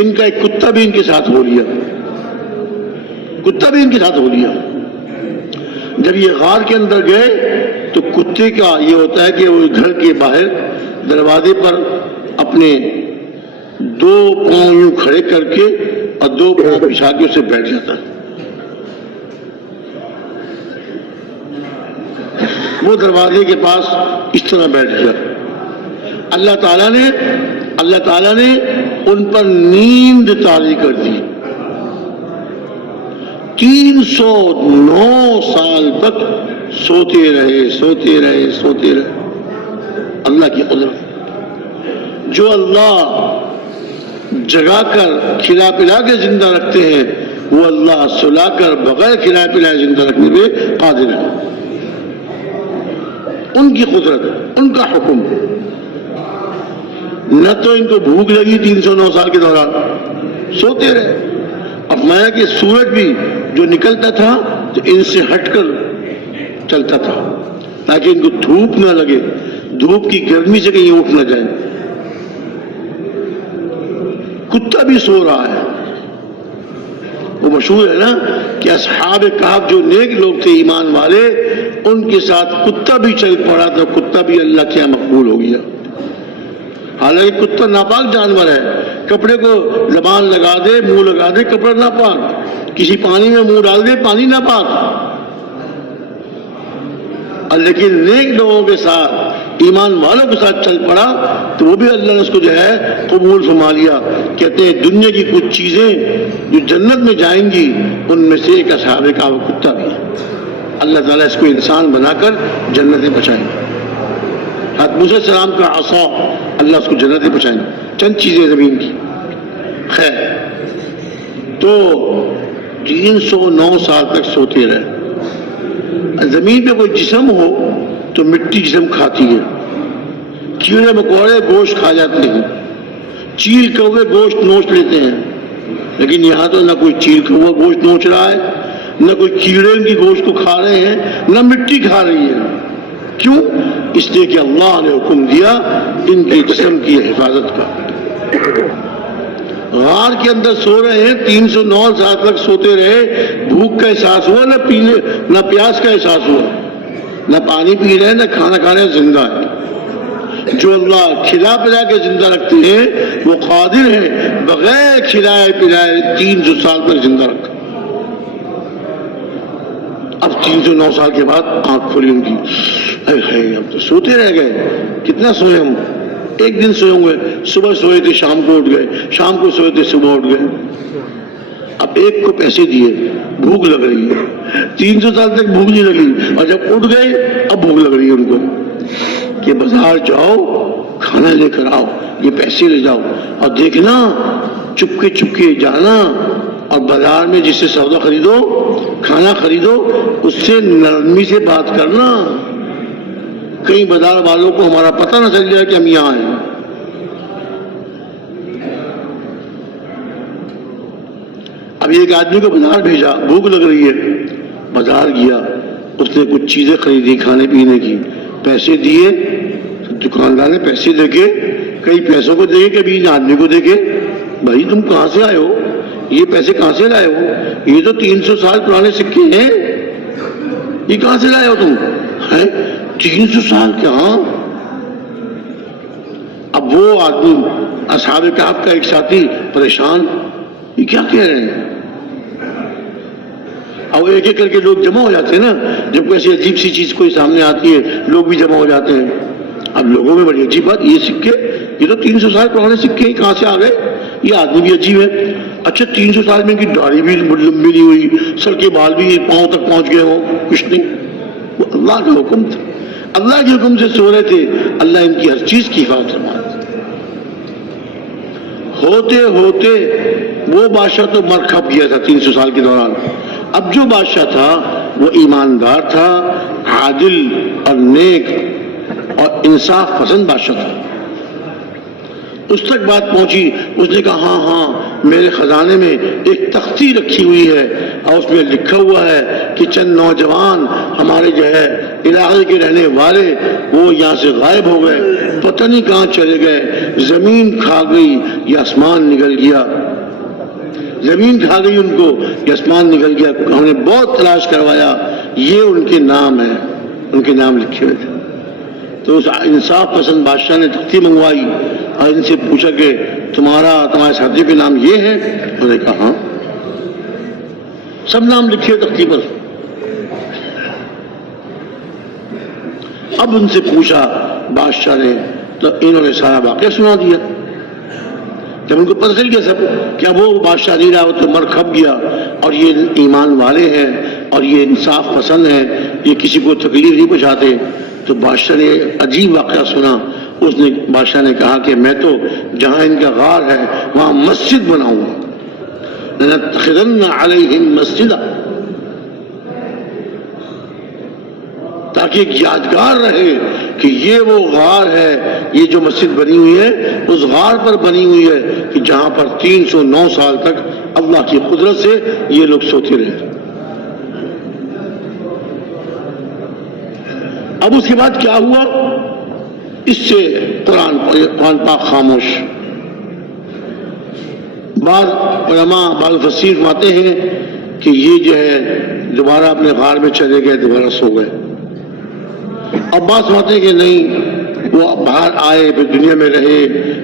ان کا ایک کتا بھی ان کے ساتھ ہو لیا، کتا بھی ان کے ساتھ ہو لیا۔ جب یہ غار کے اندر گئے تو کتے کا یہ ہوتا ہے کہ وہ گھر کے باہر دروازے پر اپنے 2 پاؤں یوں کھڑے کر کے اور 2 پاؤں بچھا کے اسے بیٹھ جاتا ہے، وہ دروازے کے پاس اس طرح بیٹھ گیا۔ اللہ تعالیٰ نے ان پر نیند طاری کر دی، 309 سال تک سوتے رہے۔ اللہ کی قدرت، جو اللہ جگا کر کھلا پلا کے زندہ رکھتے ہیں، وہ اللہ سلا کر بغیر کھلائے پلائے زندہ رکھنے پہ قادر ہے. ان کی قدرت، ان کا حکم. نہ تو ان کو بھوک لگی 309 سال کے دوران، سوتے رہے. اب میں کہ سورج بھی جو نکلتا تھا تو ان سے ہٹ کر چلتا تھا تاکہ ان کو دھوپ نہ لگے، دھوپ کی گرمی سے کہیں اٹھ نہ جائے. کتا بھی سو رہا ہے. وہ مشہور ہے نا کہ اصحاب کہف جو نیک لوگ تھے ایمان والے، ان کے ساتھ کتا بھی چل پڑا تو کتا بھی اللہ کے یہاں مقبول ہو گیا. حالانکہ کتا ناپاک جانور ہے، کپڑے کو زبان لگا دے، منہ لگا دے، کپڑا ناپاک. کسی پانی میں منہ ڈال دے، پانی ناپاک. لیکن نیک لوگوں کے ساتھ، ایمان والوں کے ساتھ چل پڑا تو وہ بھی اللہ نے اس کو جو ہے قبول فرما لیا. کہتے ہیں دنیا کی کچھ چیزیں جو جنت میں جائیں گی ان میں سے ایک اصحاب کہف کتا بھی ہے. اللہ تعالیٰ اس کو انسان بنا کر جنت میں پہنچائیں گے. حضرت موسیٰ علیہ السلام کا عصا اللہ اس کو جنت میں پہنچائیں گے. چند چیزیں زمین کی. خیر، تو 309 سال تک سوتے رہے. زمین پہ کوئی جسم ہو تو مٹی جسم کھاتی ہے. کیڑے مکوڑے گوشت کھا جاتے ہیں، چیل کوے گوشت نوچ لیتے ہیں. لیکن یہاں تو نہ کوئی چیل کوا گوشت نوچ رہا ہے، نہ کوئی کیڑے ان کی گوشت کو کھا رہے ہیں، نہ مٹی کھا رہی ہے. کیوں؟ اس لیے کہ اللہ نے حکم دیا ان کے جسم کی حفاظت کا. غار کے اندر سو رہے ہیں، 309 سال تک سوتے رہے. بھوک کا احساس ہوا نہ پینے، نہ پیاس کا احساس ہوا، نہ پانی پی رہے نہ کھانا کھا رہے. زندہ ہے. جو اللہ کھلا پلا کے زندہ رکھتے ہیں وہ قادر ہے بغیر کھلائے پلائے 300 سال تک زندہ رکھا. اب 309 سال کے بعد آنکھ کھلی ان کی. اب تو سوتے رہ گئے. کتنا سوئے ہم؟ ایک دن سوئے ہوں گے. صبح سوئے تھے شام کو اٹھ گئے، شام کو سوئے تھے صبح اٹھ گئے. اب ایک کو پیسے دیے، بھوک لگ رہی ہے. 300 سال تک بھوک نہیں لگی، اور جب اٹھ گئے اب بھوک لگ رہی ہے ان کو کہ بازار جاؤ، کھانا لے کر آؤ، یہ پیسے لے جاؤ. اور دیکھنا چپکے چپکے جانا، اور بازار میں جس سے سودا خریدو، کھانا خریدو، اس سے نرمی سے بات کرنا. کہیں بازار والوں کو ہمارا پتہ نہ چل جائے کہ ہم یہاں ہیں. اب ایک آدمی کو بازار بھیجا، بھوک لگ رہی ہے، بازار گیا، اس نے کچھ چیزیں خریدی کھانے پینے کی، پیسے دیے. دکاندار نے پیسے دے کے، کئی پیسوں کو دے کے، کبھی ان آدمی کو دے کے، بھائی تم کہاں سے آئے ہو؟ یہ پیسے کہاں سے لائے ہو؟ یہ تو 300 سال پرانے سکے ہیں، یہ کہاں سے لائے ہو تم؟ 300 سال کیا؟ اب وہ آدمی اصحاب کہف کا ایک ساتھی پریشان، یہ کیا کہہ رہے ہیں؟ اور ایک ایک کر کے لوگ جمع ہو جاتے ہیں نا، جب کوئی ایسی عجیب سی چیز کوئی سامنے آتی ہے لوگ بھی جمع ہو جاتے ہیں. اب لوگوں میں بڑی عجیب بات، یہ سکے، یہ تو 300 سال پرانے سکے ہیں، کہاں سے آ گئے؟ یہ آدمی بھی عجیب ہے. اچھا 300 سال میں ان کی داڑھی بھی لمبی نہیں ہوئی، سر کے بال بھی پاؤں تک پہنچ گئے ہوں، کچھ نہیں. وہ اللہ کا حکم تھا، اللہ کے حکم سے سو رہے تھے. اللہ ان کی ہر چیز کی حفاظت فرماتا. ہوتے ہوتے وہ بادشاہ تو مر کھپ گیا تھا 300 سال کے دوران. اب جو بادشاہ تھا وہ ایماندار تھا، عادل اور نیک اور انصاف پسند بادشاہ تھا. اس تک بات پہنچی، اس نے کہا ہاں ہاں میرے خزانے میں ایک تختی رکھی ہوئی ہے اور اس میں لکھا ہوا ہے کہ چند نوجوان ہمارے جو ہے علاقے کے رہنے والے وہ یہاں سے غائب ہو گئے، پتہ نہیں کہاں چلے گئے. زمین کھا گئی یا آسمان نگل گیا، زمین کھا گئی ان کو یا آسمان نکل گیا. ہم نے بہت تلاش کروایا، یہ ان کے نام ہے، ان کے نام لکھے ہوئے تھے. تو اس انصاف پسند بادشاہ نے تختی منگوائی اور ان سے پوچھا کہ تمہارے ساتھی کے نام یہ ہے؟ انہوں نے کہا ہاں، سب نام لکھے تختی پر. اب ان سے پوچھا بادشاہ نے تو انہوں نے سارا واقعہ سنا دیا. جب ان کو پتہ چل گیا سب کہ اب وہ بادشاہ نہیں رہا، وہ تو مر کھپ گیا اور یہ ایمان والے ہیں اور یہ انصاف پسند ہیں، یہ کسی کو تکلیف نہیں پہنچاتے، تو بادشاہ نے عجیب واقعہ سنا. اس نے بادشاہ نے کہا کہ میں تو جہاں ان کا غار ہے وہاں مسجد بناؤں گا، لنتخذن علیہم مسجدا، تاکہ ایک یادگار رہے کہ یہ وہ غار ہے، یہ جو مسجد بنی ہوئی ہے اس غار پر بنی ہوئی ہے کہ جہاں پر 309 سال تک اللہ کی قدرت سے یہ لوگ سوتے رہے۔ اب اس کے بعد کیا ہوا؟ اس سے قرآن پاک خاموش۔ بعض علماء بعض مفسرین فرماتے ہیں کہ یہ جو ہے دوبارہ اپنے غار میں چلے گئے، دوبارہ سو گئے۔ اب بات فرماتے ہیں کہ نہیں، وہ باہر آئے، پھر دنیا میں رہے،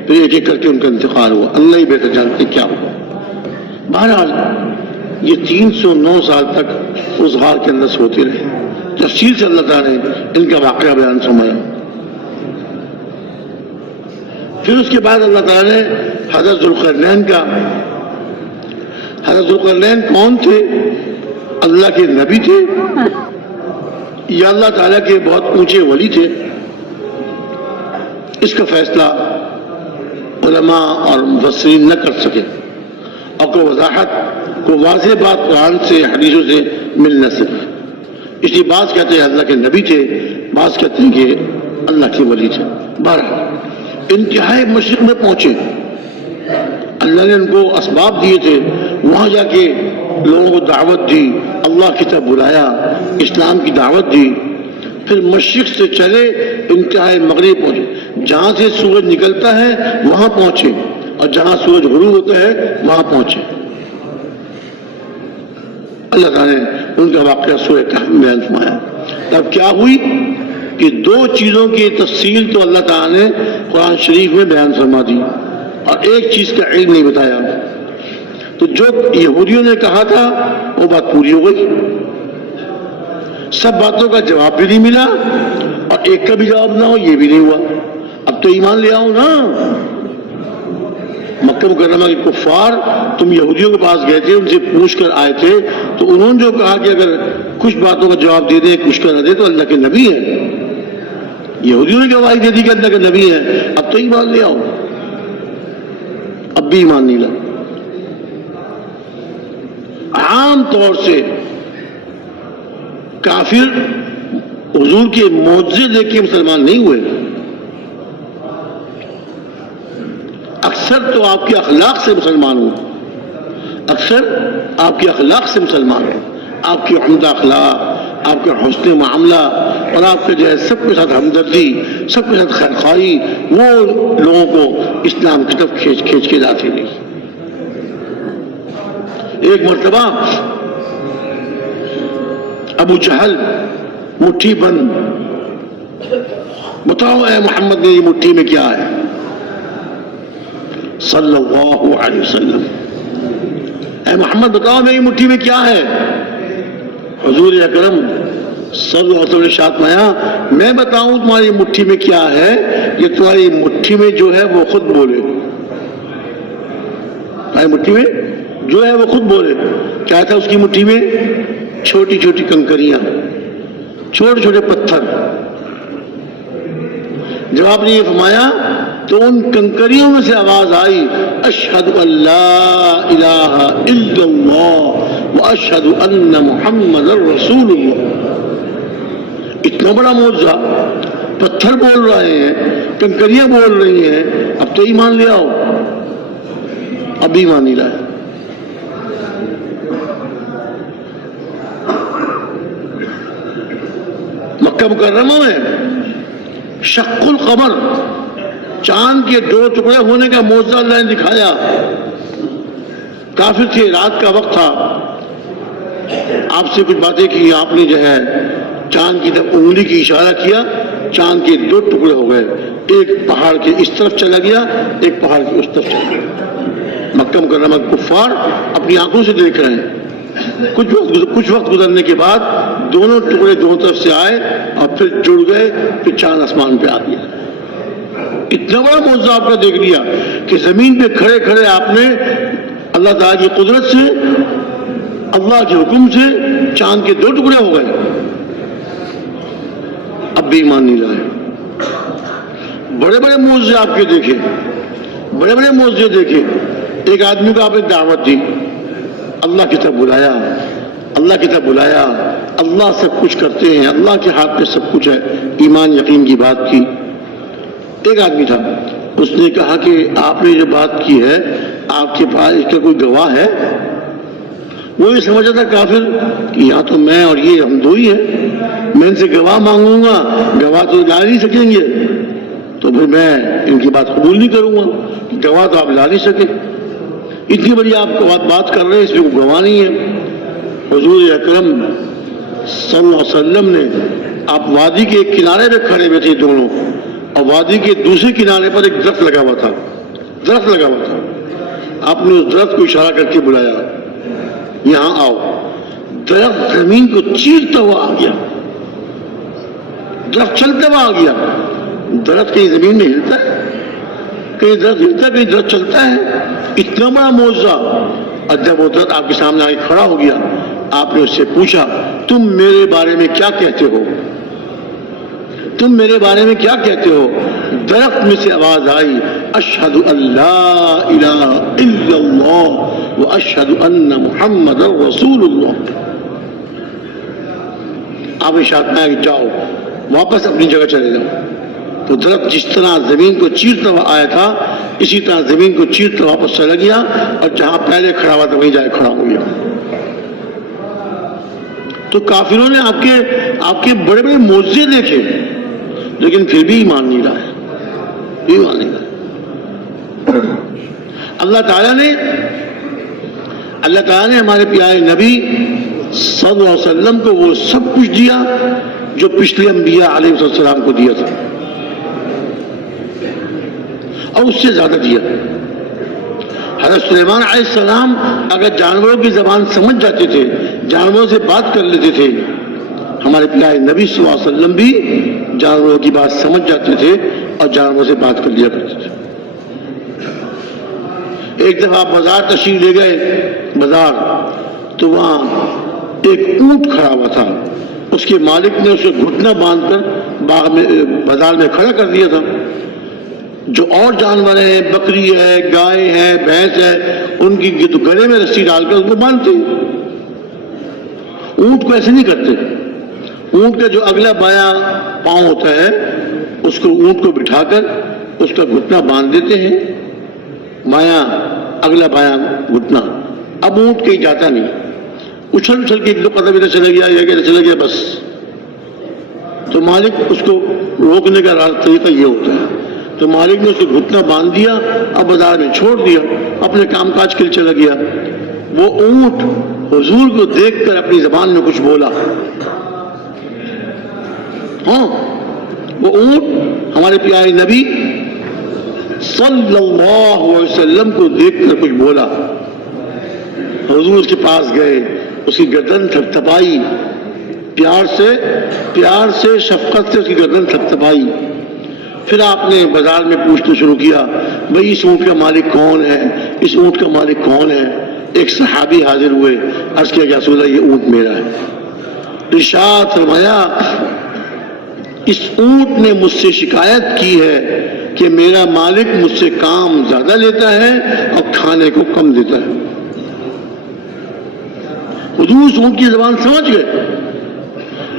پھر ایک ایک کر کے ان کا انتقال ہوا، اللہ ہی بہتر جانتے کیا ہوا۔ بہرحال یہ 309 سال تک اس غار کے اندر سوتے رہے۔ تفصیل سے اللہ تعالیٰ نے ان کا واقعہ بیان فرمایا۔ پھر اس کے بعد اللہ تعالیٰ نے حضرت ذوالقرنین کا، حضرت ذوالقرنین کون تھے؟ اللہ کے نبی تھے یا اللہ تعالیٰ کے بہت اونچے ولی تھے؟ اس کا فیصلہ علماء اور مفسرین نہ کر سکے، اور کوئی وضاحت، کوئی واضح بات قرآن سے حدیثوں سے مل نہ سکے۔ اس لیے بعض کہتے ہیں اللہ کے نبی تھے، بعض کہتے ہیں کہ اللہ کے ولی تھے۔ بہرحال انتہائی مشرق میں پہنچے، اللہ نے ان کو اسباب دیے تھے، وہاں جا کے لوگوں کو دعوت دی، اللہ کی طرف بلایا، اسلام کی دعوت دی۔ پھر مشرق سے چلے انتہائی مغرب پہنچے، جہاں سے سورج نکلتا ہے وہاں پہنچے، اور جہاں سورج غروب ہوتا ہے وہاں پہنچے۔ اللہ تعالیٰ نے ان کا واقعہ سورہ کہف میں بیان فرمایا۔ تب کیا ہوئی کہ دو چیزوں کی تفصیل تو اللہ تعالیٰ نے قرآن شریف میں بیان فرما دی، اور ایک چیز کا علم نہیں بتایا۔ تو جو یہودیوں نے کہا تھا وہ بات پوری ہو گئی، سب باتوں کا جواب بھی نہیں ملا، اور ایک کا بھی جواب نہ ہو یہ بھی نہیں ہوا۔ اب تو ایمان لے آؤ نا۔ مکہ مکرمہ کے کفار تم یہودیوں کے پاس گئے تھے، ان سے پوچھ کر آئے تھے، تو انہوں نے جو کہا کہ اگر کچھ باتوں کا جواب دے دیں کچھ کا نہ دے تو اللہ کے نبی ہیں۔ یہودیوں نے گواہی دے دی کہ اللہ کے نبی ہیں، اب تو ایمان لے آؤ، اب بھی ایمان نہیں لا۔ عام طور سے کافر حضور کے معجزے دیکھ کے مسلمان نہیں ہوئے، اکثر تو آپ کے اخلاق سے مسلمان ہوئے، اکثر آپ کے اخلاق سے مسلمان ہیں، آپ کی عمدہ اخلاق، آپ کے حسن معاملہ، اور آپ کے جو ہے سب کے ساتھ ہمدردی، سب کے ساتھ خیرخواہی، وہ لوگوں کو اسلام کی طرف کھینچ کے لاتی نہیں۔ ایک مرتبہ ابو جہل مٹھی بند، بتاؤ اے محمد میری مٹھی میں کیا ہے؟ صلی اللہ علیہ وسلم، اے محمد بتاؤ میری مٹھی میں کیا ہے؟ حضور اکرم صلی اللہ علیہ وسلم نے ارشاد فرمایا، میں بتاؤں تمہاری مٹھی میں کیا ہے؟ یہ تمہاری مٹھی میں جو ہے وہ خود بولے، تمہاری مٹھی میں جو ہے وہ خود بولے۔ کیا تھا اس کی مٹھی میں؟ چھوٹی چھوٹی کنکریاں، چھوٹے چھوٹے پتھر۔ جب آپ نے یہ فرمایا تو ان کنکریوں میں سے آواز آئی، اشہد ان لا الہ الا اللہ واشہد ان محمد رسول اللہ۔ اتنا بڑا معجزہ، پتھر بول رہے ہیں، کنکریاں بول رہی ہیں، اب تو ایمان لے آؤ، اب بھی ایمان نہیں لائے۔ مکہ مکرمہ میں شق القمر، چاند کے دو ٹکڑے ہونے کا معجزہ اللہ نے دکھایا۔ کافر تھے، رات کا وقت تھا، آپ سے کچھ باتیں کی، آپ نے جو ہے چاند کی طرف انگلی کی اشارہ کیا، چاند کے دو ٹکڑے ہو گئے، ایک پہاڑ کے اس طرف چلا گیا، ایک پہاڑ کے اس طرف چلا گیا۔ مکہ مکرمہ کے کفار اپنی آنکھوں سے دیکھ رہے ہیں۔ کچھ وقت گزرنے کے بعد دونوں ٹکڑے دونوں طرف سے آئے اور پھر جڑ گئے، پھر چاند آسمان پہ آ گیا۔ اتنا بڑا معجزہ آپ نے دیکھ لیا کہ زمین پہ کھڑے کھڑے آپ نے اللہ تعالیٰ کی قدرت سے، اللہ کے حکم سے چاند کے دو ٹکڑے ہو گئے، اب بھی ایمان نہیں لائے۔ بڑے بڑے معجزے آپ کے دیکھے، بڑے بڑے معجزے دیکھے۔ ایک آدمی کو آپ نے دعوت دی، اللہ کی طرف بلایا، اللہ کی طرف بلایا، اللہ سب کچھ کرتے ہیں، اللہ کے ہاتھ میں سب کچھ ہے، ایمان یقین کی بات کی۔ ایک آدمی تھا، اس نے کہا کہ آپ نے جو بات کی ہے آپ کے پاس اس کا کوئی گواہ ہے؟ وہ یہ سمجھا تھا کافر کہ یہاں تو میں اور یہ ہم دو ہی ہیں، میں ان سے گواہ مانگوں گا، گواہ تو لا نہیں سکیں گے، تو پھر میں ان کی بات قبول نہیں کروں گا، گواہ تو آپ لا نہیں سکے، اتنی بڑی آپ کو بات کر رہے ہیں، اس میں کوئی گواہ نہیں ہے۔ حضور اکرم صلی اللہ علیہ وسلم نے، آپ وادی کے ایک کنارے پہ کھڑے ہوئے تھے دونوں، اور وادی کے دوسرے کنارے پر ایک درخت لگا ہوا تھا، درخت لگا ہوا تھا۔ آپ نے اس درخت کو اشارہ کر کے بلایا، یہاں آؤ۔ درخت زمین کو چیرتا ہوا آ گیا، درخت چلتا ہوا آ گیا۔ درخت کہیں زمین میں ہلتا ہے؟ کہیں درخت ہلتا ہے، کہیں درخت چلتا ہے؟ اتنا بڑا معجزہ۔ اور جب وہ درخت آپ کے سامنے آ کے کھڑا ہو گیا، آپ نے اس سے پوچھا تم میرے بارے میں کیا کہتے ہو؟ تم میرے بارے میں کیا کہتے ہو؟ درخت میں سے آواز آئی، اشہد ان لا الہ الا اللہ واشہد ان محمد رسول اللہ۔ آپ ارشاد میں کہ جاؤ واپس اپنی جگہ چلے جاؤ۔ تو درخت جس طرح زمین کو چیرتا ہوا آیا تھا، اسی طرح زمین کو چیرتا واپس چلا گیا، اور جہاں پہلے کھڑا ہوا تھا وہیں جا کے کھڑا ہو گیا۔ تو کافروں نے آپ کے بڑے بڑے معجزے دیکھے، لیکن پھر بھی ایمان نہیں لائے، ایمان نہیں لائے۔ اللہ تعالیٰ نے ہمارے پیارے نبی صلی اللہ علیہ وسلم کو وہ سب کچھ دیا جو پچھلے انبیاء علیہ السلام کو دیا تھا، اور اس سے زیادہ دیا۔ حضرت سلیمان علیہ السلام اگر جانوروں کی زبان سمجھ جاتے تھے، جانوروں سے بات کر لیتے تھے، ہمارے پیارے نبی صلی اللہ علیہ وسلم بھی جانوروں کی بات سمجھ جاتے تھے اور جانوروں سے بات کر لیا کرتے تھے۔ ایک دفعہ بازار تشریف لے گئے، بازار، تو وہاں ایک اونٹ کھڑا ہوا تھا، اس کے مالک نے اسے گھٹنا باندھ کر بازار میں کھڑا کر دیا تھا۔ جو اور جانور ہیں، بکری ہے، گائے ہے، بھینس ہے، ان کی تو گلے میں رسی ڈال کر اس کو باندھتے، اونٹ کو ایسے نہیں کرتے۔ اونٹ کا جو اگلا بایاں پاؤں ہوتا ہے، اس کو اونٹ کو بٹھا کر اس کا گھٹنا باندھ دیتے ہیں، بایاں اگلا بایاں گھٹنا۔ اب اونٹ کہیں جاتا نہیں، اچھل اچھل کے ایک دو قدم ادھر چلا گیا یا ادھر چلا گیا بس۔ تو مالک اس کو روکنے کا طریقہ یہ ہوتا ہے، تو مالک نے اس کو گھٹنا باندھ دیا، اب بازار میں چھوڑ دیا، اپنے کام کاج کے لیے چلا گیا۔ وہ اونٹ حضور کو دیکھ کر اپنی زبان میں کچھ بولا، ہاں وہ اونٹ ہمارے پیارے نبی صلی اللہ علیہ وسلم کو دیکھ کر کچھ بولا۔ حضور اس کے پاس گئے، اس کی گردن تھپتھپائی، پیار سے شفقت سے اس کی گردن تھپتھپائی۔ پھر آپ نے بازار میں پوچھنا شروع کیا، بھئی اس اونٹ کا مالک کون ہے، اس اونٹ کا مالک کون ہے؟ ایک صحابی حاضر ہوئے، عرض کیا کہ رسول اللہ یہ اونٹ میرا ہے۔ ارشاد فرمایا اس اونٹ نے مجھ سے شکایت کی ہے کہ میرا مالک مجھ سے کام زیادہ لیتا ہے اور کھانے کو کم دیتا ہے۔ حضور اس اونٹ کی زبان سمجھ گئے۔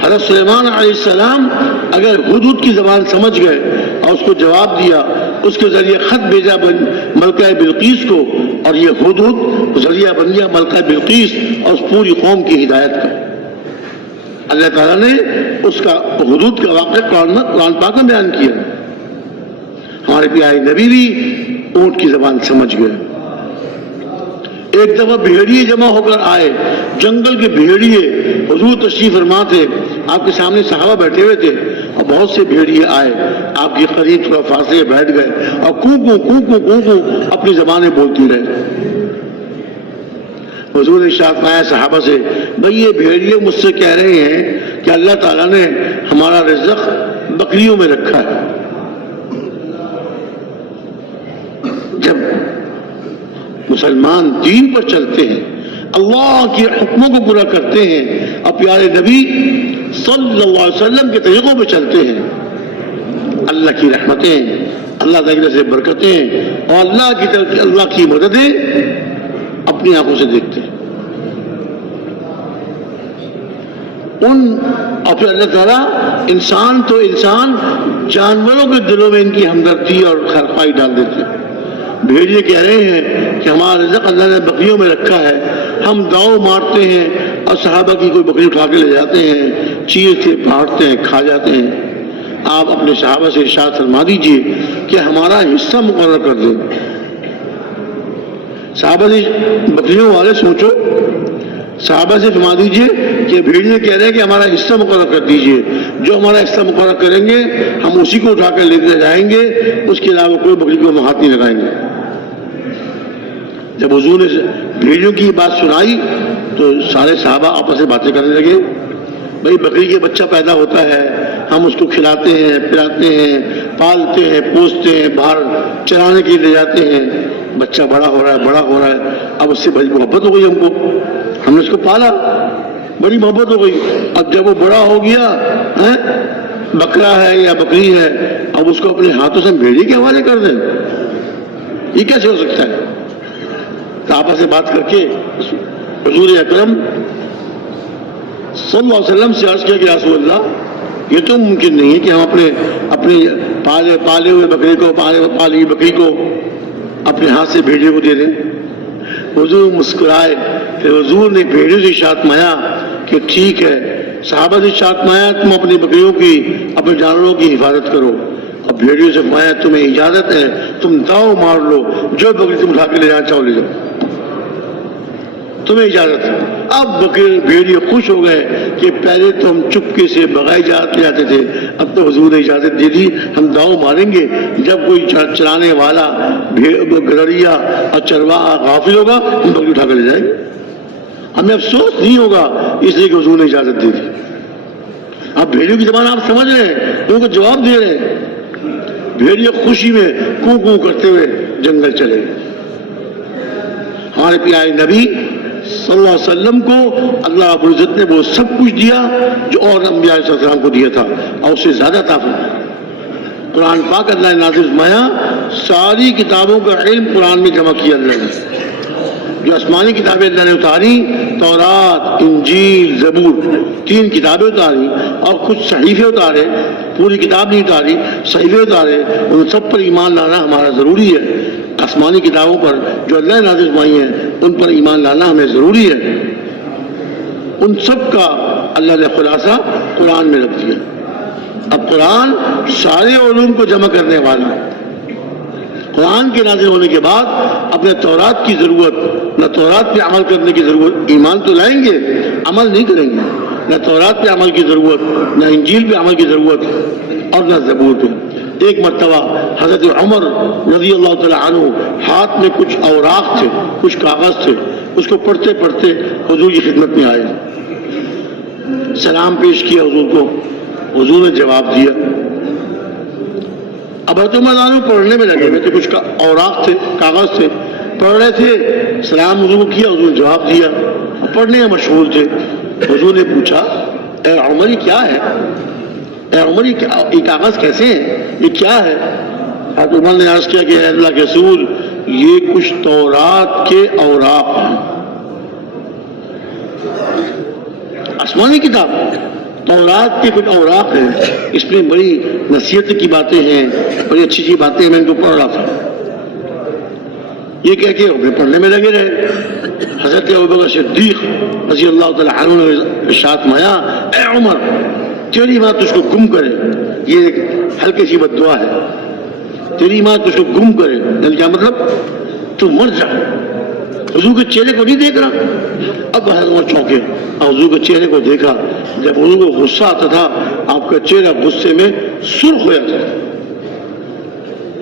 حضرت سلیمان علیہ السلام اگر ہدہد کی زبان سمجھ گئے اور اس کو جواب دیا، اس کے ذریعے خط بھیجا ملکہ بلقیس کو، اور یہ ہدہد ذریعہ بن گیا ملکہ بلقیس اور اس پوری قوم کی ہدایت کا۔ اللہ تعالیٰ نے اس کا ہدہد کا واقعہ قرآن پاک میں بیان کیا۔ ہمارے پیارے نبی بھی اونٹ کی زبان سمجھ گئے۔ ایک دفعہ بھیڑیے جمع ہو کر آئے، جنگل کے بھیڑیے، حضور تشریف فرما تھے، آپ کے سامنے صحابہ بیٹھے ہوئے تھے، اور بہت سے بھیڑیے آئے، آپ کے قریب تھوڑا فاصلے بیٹھ گئے اور کو اپنی زبانیں بولتی رہے۔ حضور نے ارشاد فرمایا صحابہ سے، بھئی یہ بھیڑیے مجھ سے کہہ رہے ہیں کہ اللہ تعالیٰ نے ہمارا رزق بکریوں میں رکھا ہے۔ جب مسلمان دین پر چلتے ہیں، اللہ کے حکموں کو پورا کرتے ہیں اور پیارے نبی صلی اللہ علیہ وسلم کے طریقوں پہ چلتے ہیں، اللہ کی رحمتیں، اللہ تعالیٰ سے برکتیں اور اللہ کی مددیں اپنی آنکھوں سے دیکھتے ہیں۔ اور پھر اللہ تعالیٰ انسان تو انسان، جانوروں کے دلوں میں ان کی ہمدردی اور خیرخواہی ڈال دیتے ہیں۔ بھیڑیے کہہ رہے ہیں کہ ہمارا رزق اللہ نے بکریوں میں رکھا ہے، ہم داؤ مارتے ہیں اور صحابہ کی کوئی بکری اٹھا کے لے جاتے ہیں، چیرتے پھاڑتے ہیں، کھا جاتے ہیں۔ آپ اپنے صحابہ سے ارشاد فرما دیجئے کہ ہمارا حصہ مقرر کر دیں۔ صحابہ سے بکریوں والے سوچو، صحابہ سے فرما دیجئے کہ بھیڑیے کہہ رہے ہیں کہ ہمارا حصہ مقرر کر دیجئے، جو ہمارا حصہ مقرر کریں گے ہم اسی کو اٹھا کر لے جائیں گے، اس کے علاوہ کوئی بکری کو ہم ہاتھ نہیں لگائیں گے۔ جب حضور نے بھیڑیوں کی بات سنائی تو سارے صحابہ آپس میں باتیں کرنے لگے۔ بھائی بکری کے بچہ پیدا ہوتا ہے، ہم اس کو کھلاتے ہیں، پلاتے ہیں، پالتے ہیں، پوستے ہیں، باہر چرانے کے لیے لے جاتے ہیں، بچہ بڑا ہو رہا ہے، اب اس سے بڑی محبت ہو گئی ہم نے اس کو پالا، بڑی محبت ہو گئی۔ اب جب وہ بڑا ہو گیا بکرا ہے یا بکری ہے، اب اس کو اپنے ہاتھوں سے بھیڑیے کے حوالے کر دیں، یہ کیسے ہو سکتا ہے؟ صحابہ سے بات کر کے حضور اکرم صلی اللہ علیہ وسلم سے عرض کیا کہ رسول اللہ یہ تو ممکن نہیں ہے کہ ہم اپنی پالے ہوئے بکرے کو پالی بکری کو اپنے ہاتھ سے بھیڑیے کو دے دیں۔ حضور مسکرائے، پھر حضور نے بھیڑیوں سے ارشاد فرمایا کہ ٹھیک ہے۔ صحابہ سے ارشاد فرمایا تم اپنی بکریوں کی، اپنے جانوروں کی حفاظت کرو، اور بھیڑیوں سے فرمایا تمہیں اجازت ہے تم داؤ مار لو، جو بکری تم اٹھا کے لے جانا چاہو لے جاؤ، تمہیں اجازت ہے۔ اب بکری بھیڑیے خوش ہو گئے کہ پہلے تو ہم چپکے سے بغیر اجازت لے جاتے تھے، اب تو حضور نے اجازت دے دی، ہم داؤ ماریں گے، جب کوئی چلانے والا گڑڑیا اور چرواہا غافل ہوگا ہم بکری اٹھا کر لے جائیں گے، ہمیں افسوس نہیں ہوگا، اس لیے کہ حضور نے اجازت دے دی۔ اب بھیڑیوں کی زبان آپ سمجھ رہے ہیں، ان کو جواب دے رہے ہیں۔ بھیڑیے خوشی میں کو کو کرتے ہوئے جنگل چلے گئے۔ ہمارے پیارے نبی صلی اللہ علیہ وسلم کو اللہ رب العزت نے وہ سب کچھ دیا جو اور انبیاء علیہ السلام کو دیا تھا، اور اس سے زیادہ عطا فرمایا۔ قرآن پاک اللہ نے نازل فرمایا، ساری کتابوں کا علم قرآن میں جمع کیا اللہ نے۔ جو آسمانی کتابیں اللہ نے اتاری، تورات، انجیل، زبور، 3 کتابیں اتاری، اور کچھ صحیفے اتارے، پوری کتاب نہیں اتاری، صحیفے اتارے، ان سب پر ایمان لانا ہمارا ضروری ہے۔ آسمانی کتابوں پر جو اللہ نے نازل فرمائی ہیں ان پر ایمان لانا ہمیں ضروری ہے۔ ان سب کا اللہ نے خلاصہ قرآن میں رکھ دیا۔ اب قرآن سارے علوم کو جمع کرنے والا ہے۔ قرآن کے نازل ہونے کے بعد اپنے تورات کی ضرورت، نہ تورات پہ عمل کرنے کی ضرورت، ایمان تو لائیں گے عمل نہیں کریں گے، نہ تورات پہ عمل کی ضرورت، نہ انجیل پہ عمل کی ضرورت، اور نہ زبور پہ۔ ایک مرتبہ حضرت عمر رضی اللہ تعالیٰ عنہ ہاتھ میں کچھ اوراق تھے، کچھ کاغذ تھے، اس کو پڑھتے پڑھتے حضور کی خدمت میں آئے، سلام پیش کیا حضور کو، حضور نے جواب دیا۔ اب حضرت عمر پڑھنے میں لگے ہوئے تھے، کچھ اوراق تھے، کاغذ تھے، پڑھ رہے تھے، سلام حضور کو کیا، حضور نے جواب دیا، پڑھنے میں مشغول تھے۔ حضور نے پوچھا اے عمر یہ کیا ہے؟ اے عمر یہ کاغذ کیسے ہیں، یہ کیا ہے؟ حضرت عمر نے عرض کیا کہ اے اللہ کے رسول یہ کچھ تورات کے اوراق ہیں۔ آسمانی کتاب تورات کے کچھ اوراق ہیں، اس میں بڑی نصیحت کی باتیں ہیں، بڑی اچھی اچھی باتیں ہیں، میں ان کو پڑھ رہا تھا۔ یہ کہہ کے وہ پڑھنے میں لگے رہے۔ حضرت ابوبکر صدیق رضی اللہ تعالیٰ عنہ نے ارشاد فرمایا اے عمر تیری ماں تجھ کو گم کرے، یہ ایک ہلکی سی بد دعا ہے، تیری ماں تجھ کو گم کرے، یعنی کیا مطلب تو مر جا۔ حضور کے چہرے کو نہیں دیکھ رہا۔ اب حضرت عمر چونکے اور حضور کے چہرے کو دیکھا، جب حضور کو غصہ آتا تھا آپ کا چہرہ غصے میں سرخ ہو جاتا تھا،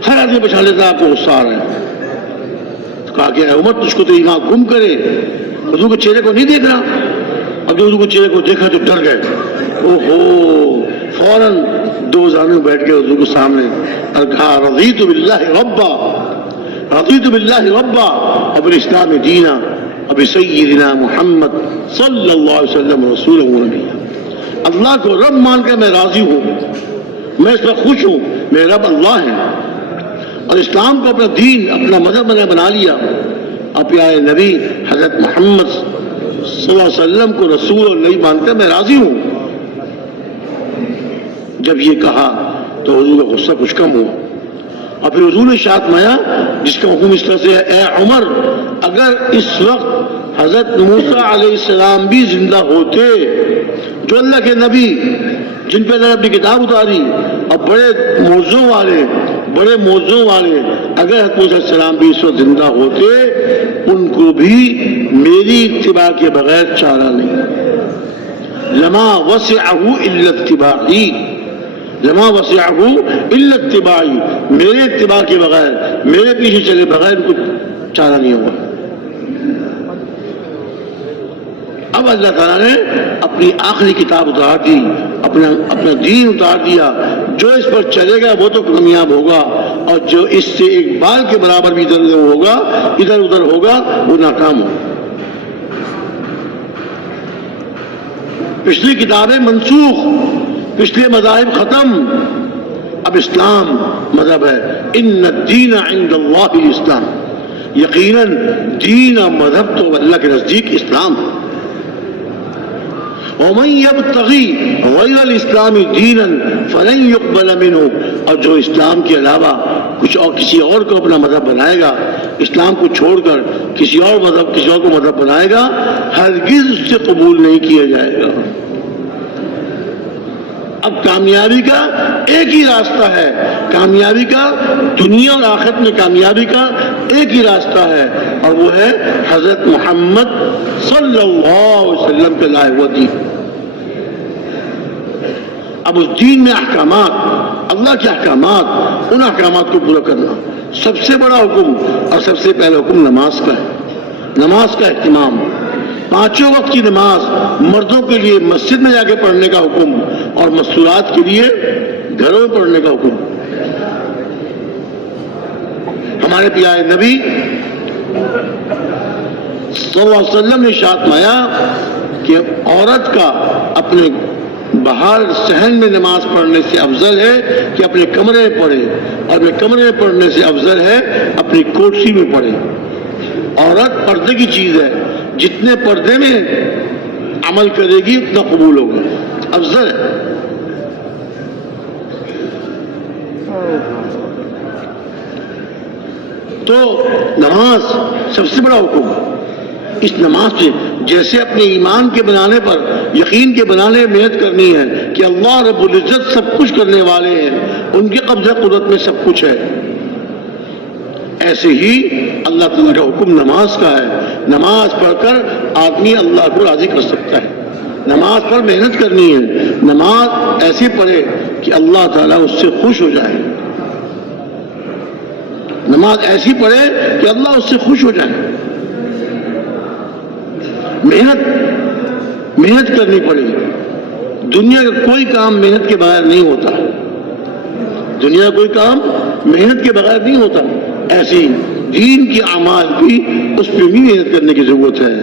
ہر آدمی پہچان لیتا آپ کو غصہ آ رہا ہے۔ تو کہا کہ اے عمر تجھ کو تیری ماں گم کرے، حضور کے چہرے کو نہیں دیکھ رہا۔ اب جو حضور کے چہرے کو دیکھا تو ڈر گئے، اوہو، فوراً 2 زانوں بیٹھ گئے حضور کے سامنے اور کہا رضیت باللہ ربا، رضیت باللہ ربا وبالاسلام دینا وبسیدنا محمد صلی اللہ علیہ وسلم رسول نبی۔ اللہ کو رب مان کر میں راضی ہوں، میں اس پر خوش ہوں، میرے رب اللہ ہے، اور اسلام کو اپنا دین، اپنا مذہب میں نے بنا لیا، اور پیارے نبی حضرت محمد صلی اللہ علیہ وسلم کو رسول اور نبی مان کر میں راضی ہوں۔ جب یہ کہا تو حضور کا غصہ کچھ کم ہوا، اور پھر حضور نے شاد مایا جس کا حکم اس طرح سے ہے، اے عمر اگر اس وقت حضرت موسیٰ علیہ السلام بھی زندہ ہوتے، جو اللہ کے نبی جن پہ اللہ نے اپنی کتاب اتاری اور بڑے موضوع والے اگر حضرت موسیٰ علیہ السلام بھی اس وقت زندہ ہوتے، ان کو بھی میری اتباع کے بغیر چارہ نہیں، لما وسعہ الا اتباعی، لما وسعہ الا اتباعی، میرے اتباع کے بغیر، میرے پیچھے چلے بغیر کچھ چارہ نہیں ہوگا۔ اب اللہ تعالیٰ نے اپنی آخری کتاب اتار دی، اپنا دین اتار دیا، جو اس پر چلے گا وہ تو کامیاب ہوگا، اور جو اس سے ایک بال کے برابر بھی ادھر ادھر ہوگا وہ ناکام ہوگا۔ پچھلی کتابیں منسوخ، پچھلے مذاہب ختم، اب اسلام مذہب ہے۔ ان الدین عند اللہ الاسلام، یقیناً دین اور مذہب تو اللہ کے نزدیک اسلام ہے۔ ومن یبتغی غیر الاسلام دینا فلن یقبل منہ، اور جو اسلام کے علاوہ کسی اور کو اپنا مذہب بنائے گا، اسلام کو چھوڑ کر کسی اور کو مذہب بنائے گا، ہرگز اس سے قبول نہیں کیا جائے گا۔ اب کامیابی کا ایک ہی راستہ ہے، کامیابی کا دنیا اور آخرت میں کامیابی کا ایک ہی راستہ ہے، اور وہ ہے حضرت محمد صلی اللہ علیہ وسلم کے لائے ہوا دین۔ اب اس دین میں احکامات، اللہ کے احکامات، ان احکامات کو پورا کرنا سب سے بڑا حکم، اور سب سے پہلا حکم نماز کا ہے، نماز کا اہتمام۔ 5 وقت کی نماز مردوں کے لیے مسجد میں جا کے پڑھنے کا حکم، اور مستورات کے لیے گھروں میں پڑھنے کا حکم۔ ہمارے پیارے نبی صلی اللہ علیہ وسلم نے ارشاد فرمایا کہ عورت کا اپنے باہر صحن میں نماز پڑھنے سے افضل ہے کہ اپنے کمرے میں پڑھے، اور اپنے کمرے میں پڑھنے سے افضل ہے اپنی کوٹھی میں پڑھے۔ عورت پردے کی چیز ہے، جتنے پردے میں عمل کرے گی اتنا قبول ہوگا، افضل ہے۔ تو نماز سب سے بڑا حکم ہے۔ اس نماز سے جیسے اپنے ایمان کے بنانے پر، یقین کے بنانے میں محنت کرنی ہے کہ اللہ رب العزت سب کچھ کرنے والے ہیں، ان کے قبضہ قدرت میں سب کچھ ہے، ایسے ہی اللہ تعالیٰ کا حکم نماز کا ہے۔ نماز پڑھ کر آدمی اللہ کو راضی کر سکتا ہے، نماز پر محنت کرنی ہے، نماز ایسے پڑھے کہ اللہ تعالیٰ اس سے خوش ہو جائے، نماز ایسی پڑھے کہ اللہ اس سے خوش ہو جائے۔ محنت کرنی پڑے گی۔ دنیا کا کوئی کام محنت کے بغیر نہیں ہوتا، دنیا کا کوئی کام محنت کے بغیر نہیں ہوتا، ایسی دین کے اعمال بھی اس پہ بھی محنت کرنے کی ضرورت ہے۔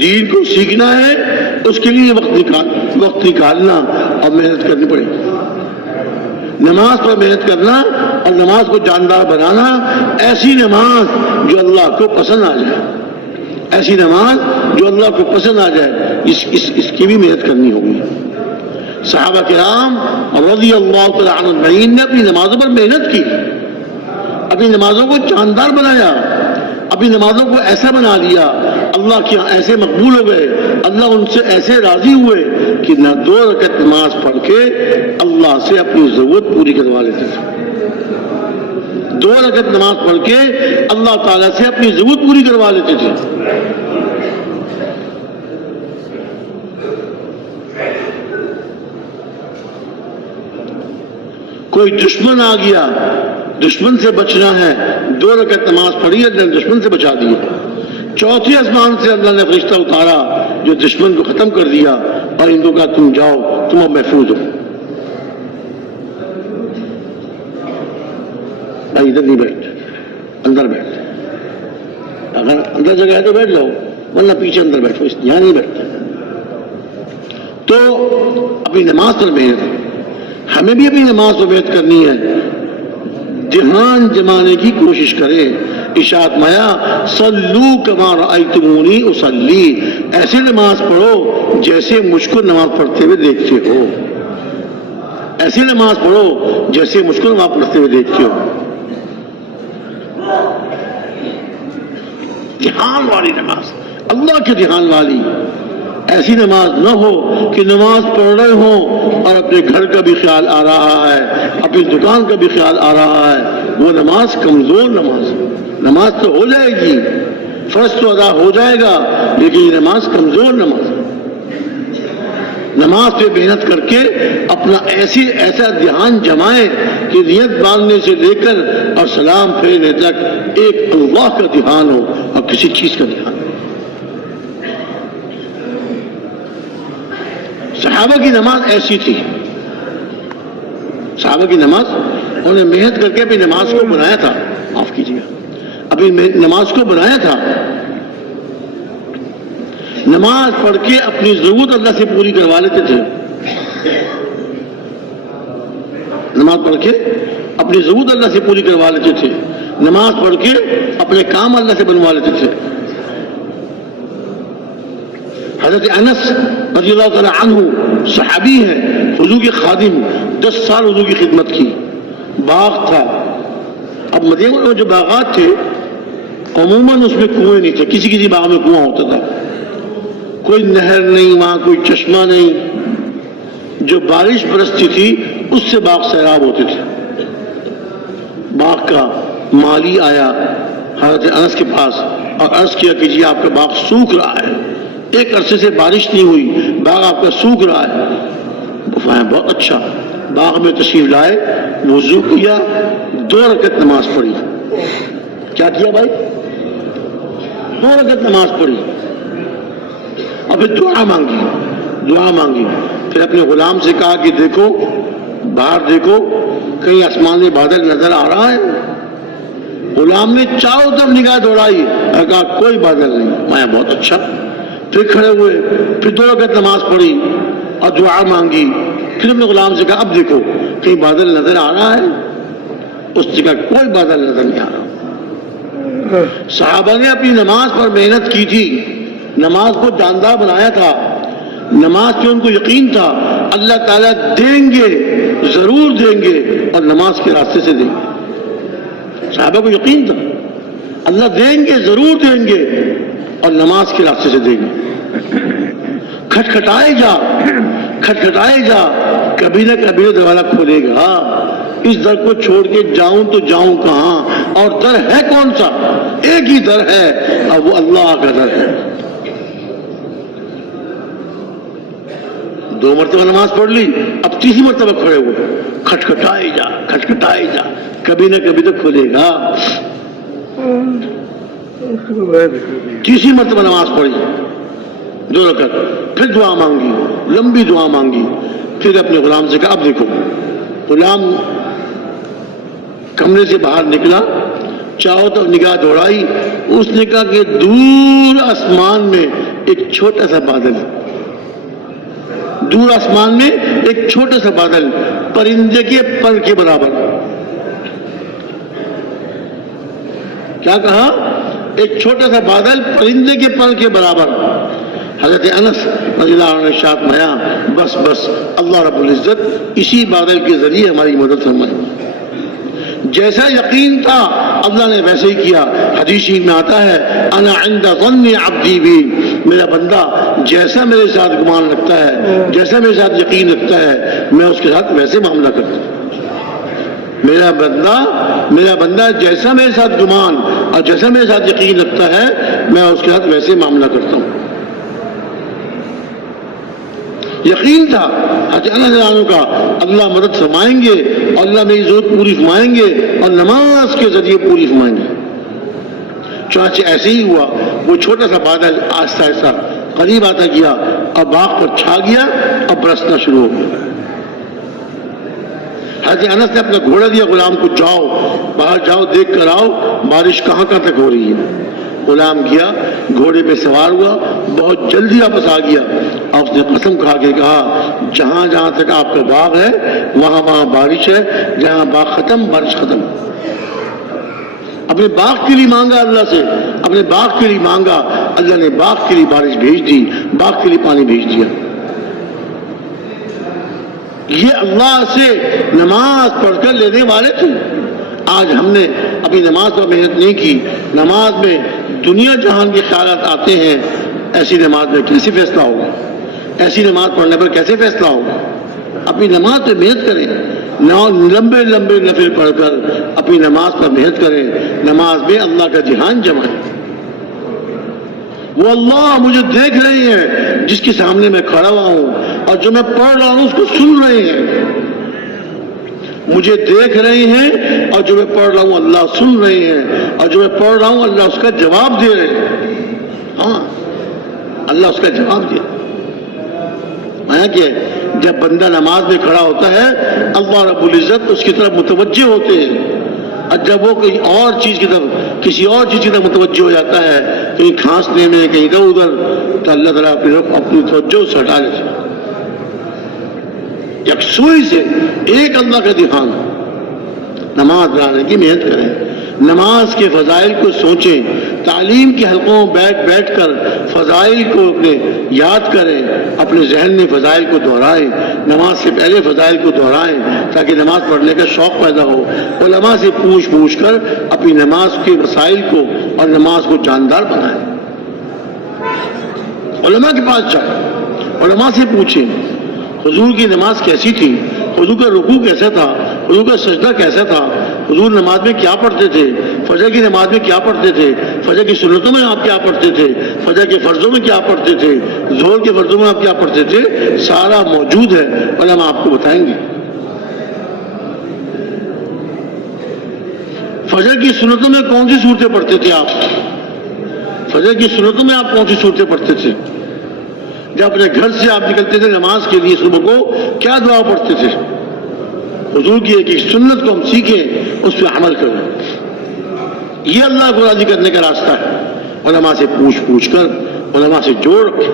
دین کو سیکھنا ہے، اس کے لیے وقت نکالنا اور محنت کرنی پڑے گی۔ نماز پر محنت کرنا اور نماز کو جاندار بنانا، ایسی نماز جو اللہ کو پسند آ جائے، ایسی نماز جو اللہ کو پسند آ جائے، اس کی بھی محنت کرنی ہوگی۔ صحابہ کرام رضی اللہ تعالیٰ عنہ اجمعین نے اپنی نمازوں پر محنت کی، اپنی نمازوں کو جاندار بنایا، اپنی نمازوں کو ایسا بنا لیا، اللہ کے یہاں ایسے مقبول ہو گئے، اللہ ان سے ایسے راضی ہوئے کہ نہ 2 رکعت نماز پڑھ کے اللہ سے اپنی ضرورت پوری کروا لیتے تھے، 2 رکعت نماز پڑھ کے اللہ تعالیٰ سے اپنی ضرورت پوری کروا لیتے تھے۔ کوئی دشمن آ گیا، دشمن سے بچنا ہے، 2 رکعت نماز پڑھی، اللہ نے دشمن سے بچا دیا۔ 4تھے آسمان سے اللہ نے فرشتہ اتارا جو دشمن کو ختم کر دیا، اور ان کو کہا تم جاؤ، تم اب محفوظ ہو۔ بھائی ادھر نہیں بیٹھتے، اندر بیٹھتے، اگر اندر جگہ ہے تو بیٹھ جاؤ، ورنہ پیچھے اندر بیٹھو، یہاں نہیں بیٹھتے۔ تو اپنی نماز پر محنت، ہمیں بھی اپنی نماز پر محنت کرنی ہے، دھیان جمانے کی کوشش کرے۔ ارشاد فرمایا صلو کما رأیتمونی اصلی، ایسے نماز پڑھو جیسے مجھ کو نماز پڑھتے ہوئے دیکھتے ہو۔ ایسی نماز پڑھو جیسے مجھ کو نماز پڑھتے ہوئے دیکھتے ہو. دھیان والی نماز، اللہ کے دھیان والی. ایسی نماز نہ ہو کہ نماز پڑھ رہے ہوں اور اپنے گھر کا بھی خیال آ رہا ہے، اپنی دکان کا بھی خیال آ رہا ہے. وہ نماز کمزور نماز. نماز تو ہو جائے گی، فرض تو ادا ہو جائے گا، لیکن یہ نماز کمزور نماز. نماز پہ محنت کر کے اپنا ایسا دھیان جمائے کہ نیت باندھنے سے لے کر اور سلام پھیرنے تک ایک اللہ کا دھیان ہو اور کسی چیز کا دھیان. صحابہ کی نماز ایسی تھی. صحابہ کی نماز انہوں نے محنت کر کے اپنی نماز کو بنایا تھا. معاف کیجیے گا، اپنی نماز کو بنایا تھا. نماز پڑھ کے اپنی ضرورت اللہ سے پوری کروا لیتے تھے. نماز پڑھ کے اپنی ضرورت اللہ سے پوری کروا لیتے تھے. نماز پڑھ کے اپنے کام اللہ سے بنوا لیتے تھے. حضرت انس رضی اللہ تعالی عنہ صحابی ہیں، حضور کے خادم، 10 سال حضور کی خدمت کی. باغ تھا. اب مدینہ میں جو باغات تھے عموماً اس میں کنویں نہیں تھے. کسی کسی باغ میں کنواں ہوتا تھا. کوئی نہر نہیں، وہاں کوئی چشمہ نہیں. جو بارش برستی تھی اس سے باغ سیراب ہوتے تھے. باغ کا مالی آیا حضرت انس کے پاس اور عرض کیا کہ جی آپ کا باغ سوکھ رہا ہے، ایک عرصے سے بارش نہیں ہوئی، باغ آپ کا سوکھ رہا ہے. بہت اچھا. باغ میں تشریف لائے، وضو کیا، 2 رکعت نماز پڑھی. کیا کیا بھائی؟ 2 رکعت نماز پڑھی اور پھر دعا مانگی. پھر اپنے غلام سے کہا کہ دیکھو باہر دیکھو، کہیں آسمان میں بادل نظر آ رہا ہے. غلام نے چاروں طرف نگاہ دوڑائی اور کہا کوئی بادل نہیں. میں بہت اچھا. پھر کھڑے ہوئے، پھر 2 رکعت نماز پڑھی اور دعا مانگی. پھر اپنے غلام سے کہا اب دیکھو کہیں بادل نظر آ رہا ہے. اس نے کہا کوئی بادل نظر نہیں آ رہا. صحابہ نے اپنی نماز پر محنت کی تھی، نماز کو جاندار بنایا تھا. نماز پہ ان کو یقین تھا اللہ تعالیٰ دیں گے، ضرور دیں گے اور نماز کے راستے سے دیں گے. صحابہ کو یقین تھا اللہ دیں گے، ضرور دیں گے اور نماز کے راستے سے دیں گے. کھٹکھٹائے جا، کبھی نہ کبھی دروازہ کھولے گا. اس در کو چھوڑ کے جاؤں تو جاؤں کہاں؟ اور در ہے کون سا؟ ایک ہی در ہے اور وہ اللہ کا در ہے. 2 مرتبہ نماز پڑھ لی، اب 3ری مرتبہ کھڑے ہوئے. کھٹکھٹائے جا، کبھی نہ کبھی تو کھلے گا. 3ری مرتبہ نماز پڑھی، 2 رکعت، پھر دعا مانگی، لمبی دعا مانگی. پھر اپنے غلام سے کہا اب دیکھو. غلام کمرے سے باہر نکلا، چاروں طرف نگاہ دوڑائی. اس نے کہا کہ دور آسمان میں ایک چھوٹا سا بادل ہے. دور آسمان میں ایک چھوٹا سا بادل، پرندے کے پر کے برابر. کیا کہا؟ ایک چھوٹا سا بادل پرندے کے پر کے برابر. حضرت انس رضی اللہ عنہ نے ارشاد فرمایا بس اللہ رب العزت اسی بادل کے ذریعے ہماری مدد فرمائے. جیسا یقین تھا اللہ نے ویسے ہی کیا. حدیث میں آتا ہے انا عند ظن عبدی بی، میرا بندہ جیسا میرے ساتھ گمان رکھتا ہے، جیسا میرے ساتھ یقین رکھتا ہے، میں اس کے ساتھ ویسے معاملہ کرتا ہوں. میرا بندہ جیسا میرے ساتھ گمان اور جیسا میرے ساتھ یقین رکھتا ہے، میں اس کے ساتھ ویسے معاملہ کرتا ہوں. یقین تھا حضرت انس کا اللہ مدد فرمائیں گے اور اللہ میری ضرورت پوری فرمائیں گے اور نماز کے ذریعے پوری فرمائیں گے. چنانچہ ایسے ہی ہوا. وہ چھوٹا سا بادل آہستہ آہستہ قریب آتا گیا اور باغ پر چھا گیا اور برسنا شروع ہو گیا. حضرت انس نے اپنا گھوڑا دیا غلام کو، جاؤ باہر جاؤ، دیکھ کر آؤ بارش کہاں تک ہو رہی ہے. غلام گیا، گھوڑے پہ سوار ہوا، بہت جلدی واپس آ گیا اور اس نے قسم کھا کے کہا جہاں جہاں تک آپ کا باغ ہے وہاں وہاں بارش ہے، جہاں باغ ختم بارش ختم. اپنے باغ کے لیے مانگا اللہ سے، اپنے باغ کے لیے مانگا، اللہ نے باغ کے لیے بارش بھیج دی، باغ کے لیے پانی بھیج دیا. یہ اللہ سے نماز پڑھ کر لینے والے تھے. آج ہم نے اپنی نماز پر محنت نہیں کی. نماز میں دنیا جہان کے خیالات آتے ہیں. ایسی نماز میں کیسے فیصلہ ہوگا؟ ایسی نماز پڑھنے پر کیسے فیصلہ ہوگا؟ اپنی نماز پہ محنت کریں. لمبے لمبے نفل پڑھ کر اپنی نماز پر محنت کریں. نماز میں اللہ کا دھیان جمائیں. وہ اللہ مجھے دیکھ رہے ہیں جس کے سامنے میں کھڑا ہوا ہوں، اور جو میں پڑھ رہا ہوں اس کو سن رہے ہیں. مجھے دیکھ رہے ہیں اور جو میں پڑھ رہا ہوں اللہ سن رہے ہیں، اور جو میں پڑھ رہا ہوں اللہ اس کا جواب دے رہے ہیں. ہاں، اللہ اس کا جواب دے. مانا کہ جب بندہ نماز میں کھڑا ہوتا ہے اللہ رب العزت اس کی طرف متوجہ ہوتے ہیں، اور جب وہ کسی اور چیز کی طرف متوجہ ہو جاتا ہے، کہیں کھانسنے میں کہیں ادھر ادھر، تو اللہ تعالیٰ اپنی توجہ سے ہٹا لیتے ہیں. یکسوئی سے ایک اللہ کا دھیان. نماز پڑھنے کی محنت کریں. نماز کے فضائل کو سوچیں. تعلیم کے حلقوں میں بیٹھ کر فضائل کو اپنے یاد کریں. اپنے ذہن میں فضائل کو دہرائیں. نماز سے پہلے فضائل کو دہرائیں تاکہ نماز پڑھنے کا شوق پیدا ہو. علماء سے پوچھ کر اپنی نماز کے وسائل کو اور نماز کو جاندار بنائیں. علماء کے پاس جائیں، علماء سے پوچھیں حضور کی نماز کیسی تھی، حضور کا رکوع کیسا تھا، حضور کا سجدہ کیسا تھا، حضور نماز میں کیا پڑھتے تھے، فجر کی نماز میں کیا پڑھتے تھے، فجر کی سنتوں میں آپ کیا پڑھتے تھے، فجر کے فرضوں میں کیا پڑھتے تھے، ظہر کے فرضوں میں آپ کیا پڑھتے تھے. سارا موجود ہے، علماء آپ کو بتائیں گے. فجر کی سنتوں میں کون سی صورتیں پڑھتے تھے آپ؟ فجر کی سنتوں میں آپ کون سی صورتیں پڑھتے تھے؟ جب اپنے گھر سے آپ نکلتے تھے نماز کے لیے صبح کو کیا دعا پڑھتے تھے؟ حضور کی ایک سنت کو ہم سیکھیں، اس پہ عمل کریں. یہ اللہ کو راضی کرنے کا راستہ ہے. علماء سے پوچھ کر علماء سے جوڑ رکھیں.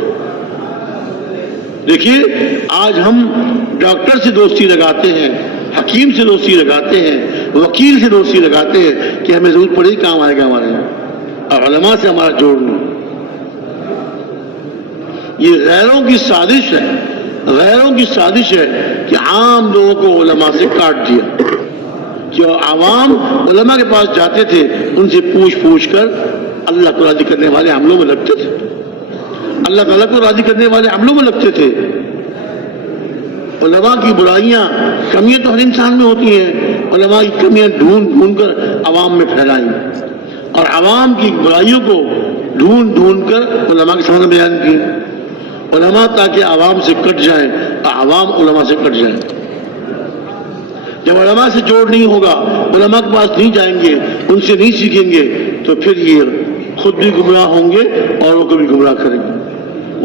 دیکھیے آج ہم ڈاکٹر سے دوستی لگاتے ہیں، حکیم سے دوستی لگاتے ہیں، وکیل سے دوستی لگاتے ہیں کہ ہمیں ضرورت پڑے کام آئے گا ہمارے. اور علماء سے ہمارا جوڑنا یہ غیروں کی سازش ہے. غیروں کی سازش ہے کہ عام لوگوں کو علماء سے کاٹ دیا. جو عوام علماء کے پاس جاتے تھے ان سے پوچھ کر اللہ کو راضی کرنے والے عملوں میں لگتے تھے. اللہ تعالیٰ کو راضی کرنے والے عملوں میں لگتے تھے. علماء کی برائیاں کمیاں تو ہر انسان میں ہوتی ہیں. علماء کی کمیاں ڈھونڈ کر عوام میں پھیلائیں اور عوام کی برائیوں کو ڈھونڈ کر علماء کے سامنے بیان کی. علماء تاکہ عوام سے کٹ جائیں، عوام علماء سے کٹ جائیں. جب علماء سے جوڑ نہیں ہوگا، علماء کے پاس نہیں جائیں گے، ان سے نہیں سیکھیں گے، تو پھر یہ خود بھی گمراہ ہوں گے اوروں کو بھی گمراہ کریں گے.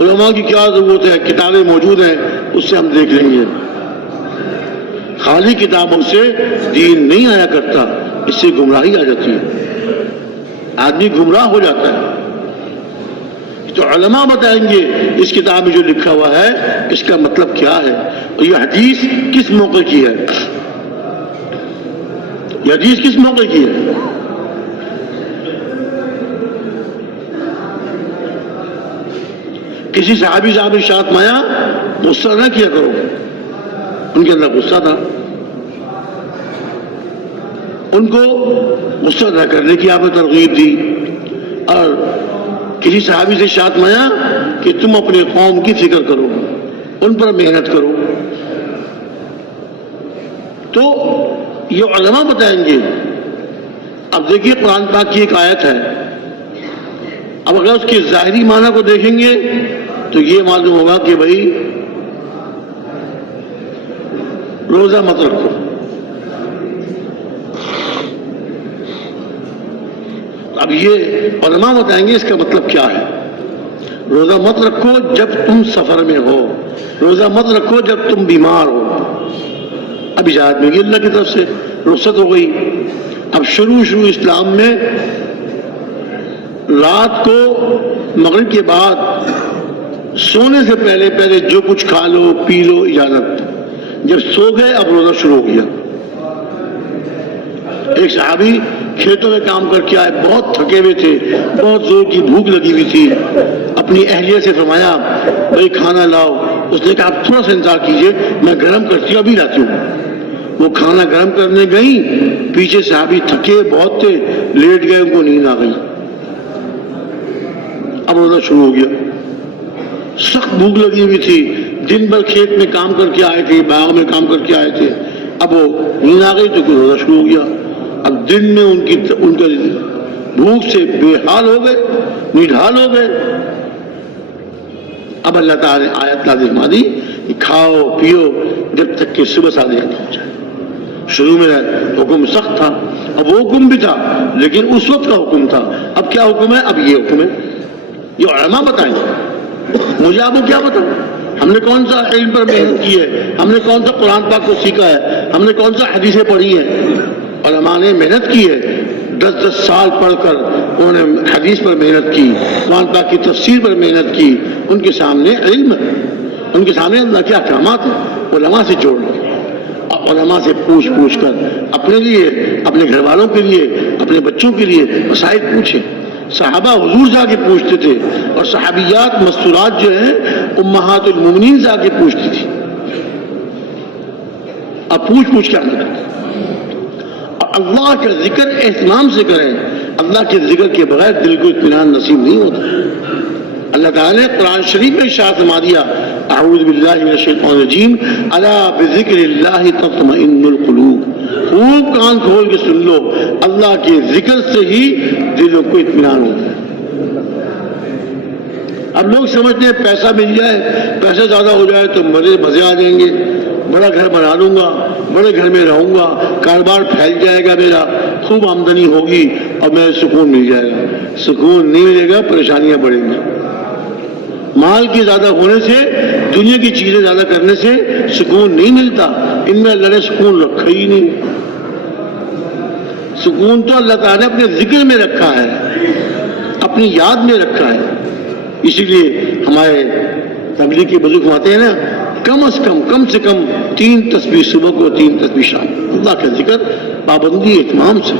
علماء کی کیا ضرورت ہے؟ کتابیں موجود ہیں، اس سے ہم دیکھ لیں گے. خالی کتابوں سے دین نہیں آیا کرتا، اس سے گمراہی آ جاتی ہے، آدمی گمراہ ہو جاتا ہے. تو علماء بتائیں گے اس کتاب میں جو لکھا ہوا ہے اس کا مطلب کیا ہے، اور یہ حدیث کس موقع کی ہے، یہ حدیث کس موقع کی ہے. کسی صحابی صاحب ارشاد فرمایا غصہ نہ کیا کرو. ان کے اندر غصہ تھا، ان کو غصہ نہ کرنے کی آپ نے ترغیب دی. اور کسی صحابی سے ارشاد فرمایا کہ تم اپنے قوم کی فکر کرو، ان پر محنت کرو. تو یہ علماء بتائیں گے. اب دیکھیے قرآن پاک کی ایک آیت ہے، اب اگر اس کے ظاہری معنی کو دیکھیں گے تو یہ معلوم ہوگا کہ بھائی روزہ مت رکھو. اب یہ علماء بتائیں گے اس کا مطلب کیا ہے. روزہ مت رکھو جب تم سفر میں ہو، روزہ مت رکھو جب تم بیمار ہو. اب اجازت مل گئی اللہ کی طرف سے، رخصت ہو گئی. اب شروع اسلام میں رات کو مغرب کے بعد سونے سے پہلے جو کچھ کھا لو پی لو اجازت. جب سو گئے اب روزہ شروع ہو گیا. ایک صحابی کھیتوں میں کام کر کے آئے، بہت تھکے ہوئے تھے، بہت زور کی بھوک لگی ہوئی تھی. اپنی اہلیہ سے فرمایا بھائی کھانا لاؤ. اس نے کہا آپ تھوڑا سا انتظار کیجیے، میں گرم کرتی ہوں، ابھی لاتی ہوں۔ وہ کھانا گرم کرنے گئیں، پیچھے صحابی تھکے بہت تھے، لیٹ گئے، ان کو نیند آ گئی۔ اب روزہ شروع ہو گیا، سخت بھوک لگی ہوئی تھی، دن بھر کھیت میں کام کر کے آئے تھے، باغ میں کام کر کے آئے تھے، اب وہ نیند آ گئی تو روزہ شروع ہو گیا۔ اب دن میں ان کا بھوک سے بے حال ہو گئے، نڈھال ہو گئے۔ اب اللہ تعالیٰ نے آیت نازل فرما دی کہ کھاؤ پیو جب تک کہ صبح صادق ہو جائے۔ شروع میں حکم سخت تھا، اب وہ حکم بھی تھا لیکن اس وقت کا حکم تھا، اب کیا حکم ہے؟ اب یہ حکم ہے، یہ علماء بتائیں گے، مجھے آپ کو کیا بتاؤں؟ ہم نے کون سا علم پر محنت کی ہے، ہم نے کون سا قرآن پاک کو سیکھا ہے، ہم نے کون سا حدیثیں پڑھی ہیں؟ علماء نے محنت کی ہے، 10 سال پڑھ کر انہوں نے حدیث پر محنت کی، قرآن پاک کی تفسیر پر محنت کی، ان کے سامنے علم ہے، ان کے سامنے اللہ کے احکامات ہیں، علماء سے جوڑ لو، علماء سے پوچھ کر اپنے لیے، اپنے گھر والوں کے لیے، اپنے بچوں کے لیے مسائل پوچھیں۔ صحابہ حضور سے آ کے پوچھتے تھے، اور صحابیات مستورات جو ہیں امہات المومنین سے آ کے پوچھتی تھی۔ اب پوچھ کے عمل کریں، اور اللہ کا ذکر اہتمام سے کریں۔ اللہ کے ذکر کے بغیر دل کو اطمینان نصیب نہیں ہوتا۔ اللہ تعالیٰ نے قرآن شریف میں ارشاد فرما دیا، اعوذ باللہ من الشیطان الرجیم، الا بذکر اللہ تطمئن القلوب۔ خوب کان کھول کے سن لو، اللہ کے ذکر سے ہی دلوں کو اطمینان ہوتا ہے۔ اب لوگ سمجھتے ہیں پیسہ مل جائے، پیسہ زیادہ ہو جائے تو مزے آ جائیں گے، بڑا گھر بنا لوں گا، بڑے گھر میں رہوں گا، کاروبار پھیل جائے گا، میرا خوب آمدنی ہوگی اور میں سکون مل جائے گا۔ سکون نہیں ملے گا، پریشانیاں بڑھیں گی۔ مال کے زیادہ ہونے سے، دنیا کی چیزیں زیادہ کرنے سے سکون نہیں ملتا، ان میں اللہ نے سکون رکھا ہی نہیں۔ سکون تو اللہ تعالیٰ نے اپنے ذکر میں رکھا ہے، اپنی یاد میں رکھا ہے۔ اسی لیے ہمارے تبلیغ کے بزرگ فرماتے ہیں نا، کم سے کم 3 تسبیح صبح کو، 3 تسبیح شام کو، اللہ کا ذکر پابندی اہتمام سے۔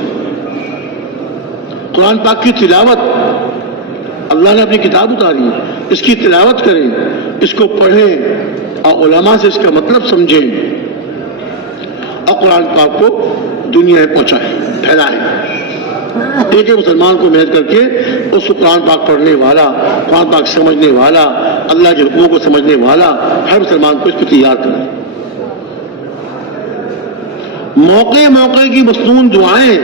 قرآن پاک کی تلاوت، اللہ نے اپنی کتاب اتاری ہے، اس کی تلاوت کریں، اس کو پڑھیں اور علماء سے اس کا مطلب سمجھیں، اور قرآن پاک کو دنیا میں پہنچائیں، پھیلائیں۔ ایک مسلمان کو محنت کر کے اس کو قرآن پاک پڑھنے والا، قرآن پاک سمجھنے والا، اللہ کے حکموں کو سمجھنے والا ہر مسلمان کو اس پہ تیار کریں۔ موقع کی مصنون دعائیں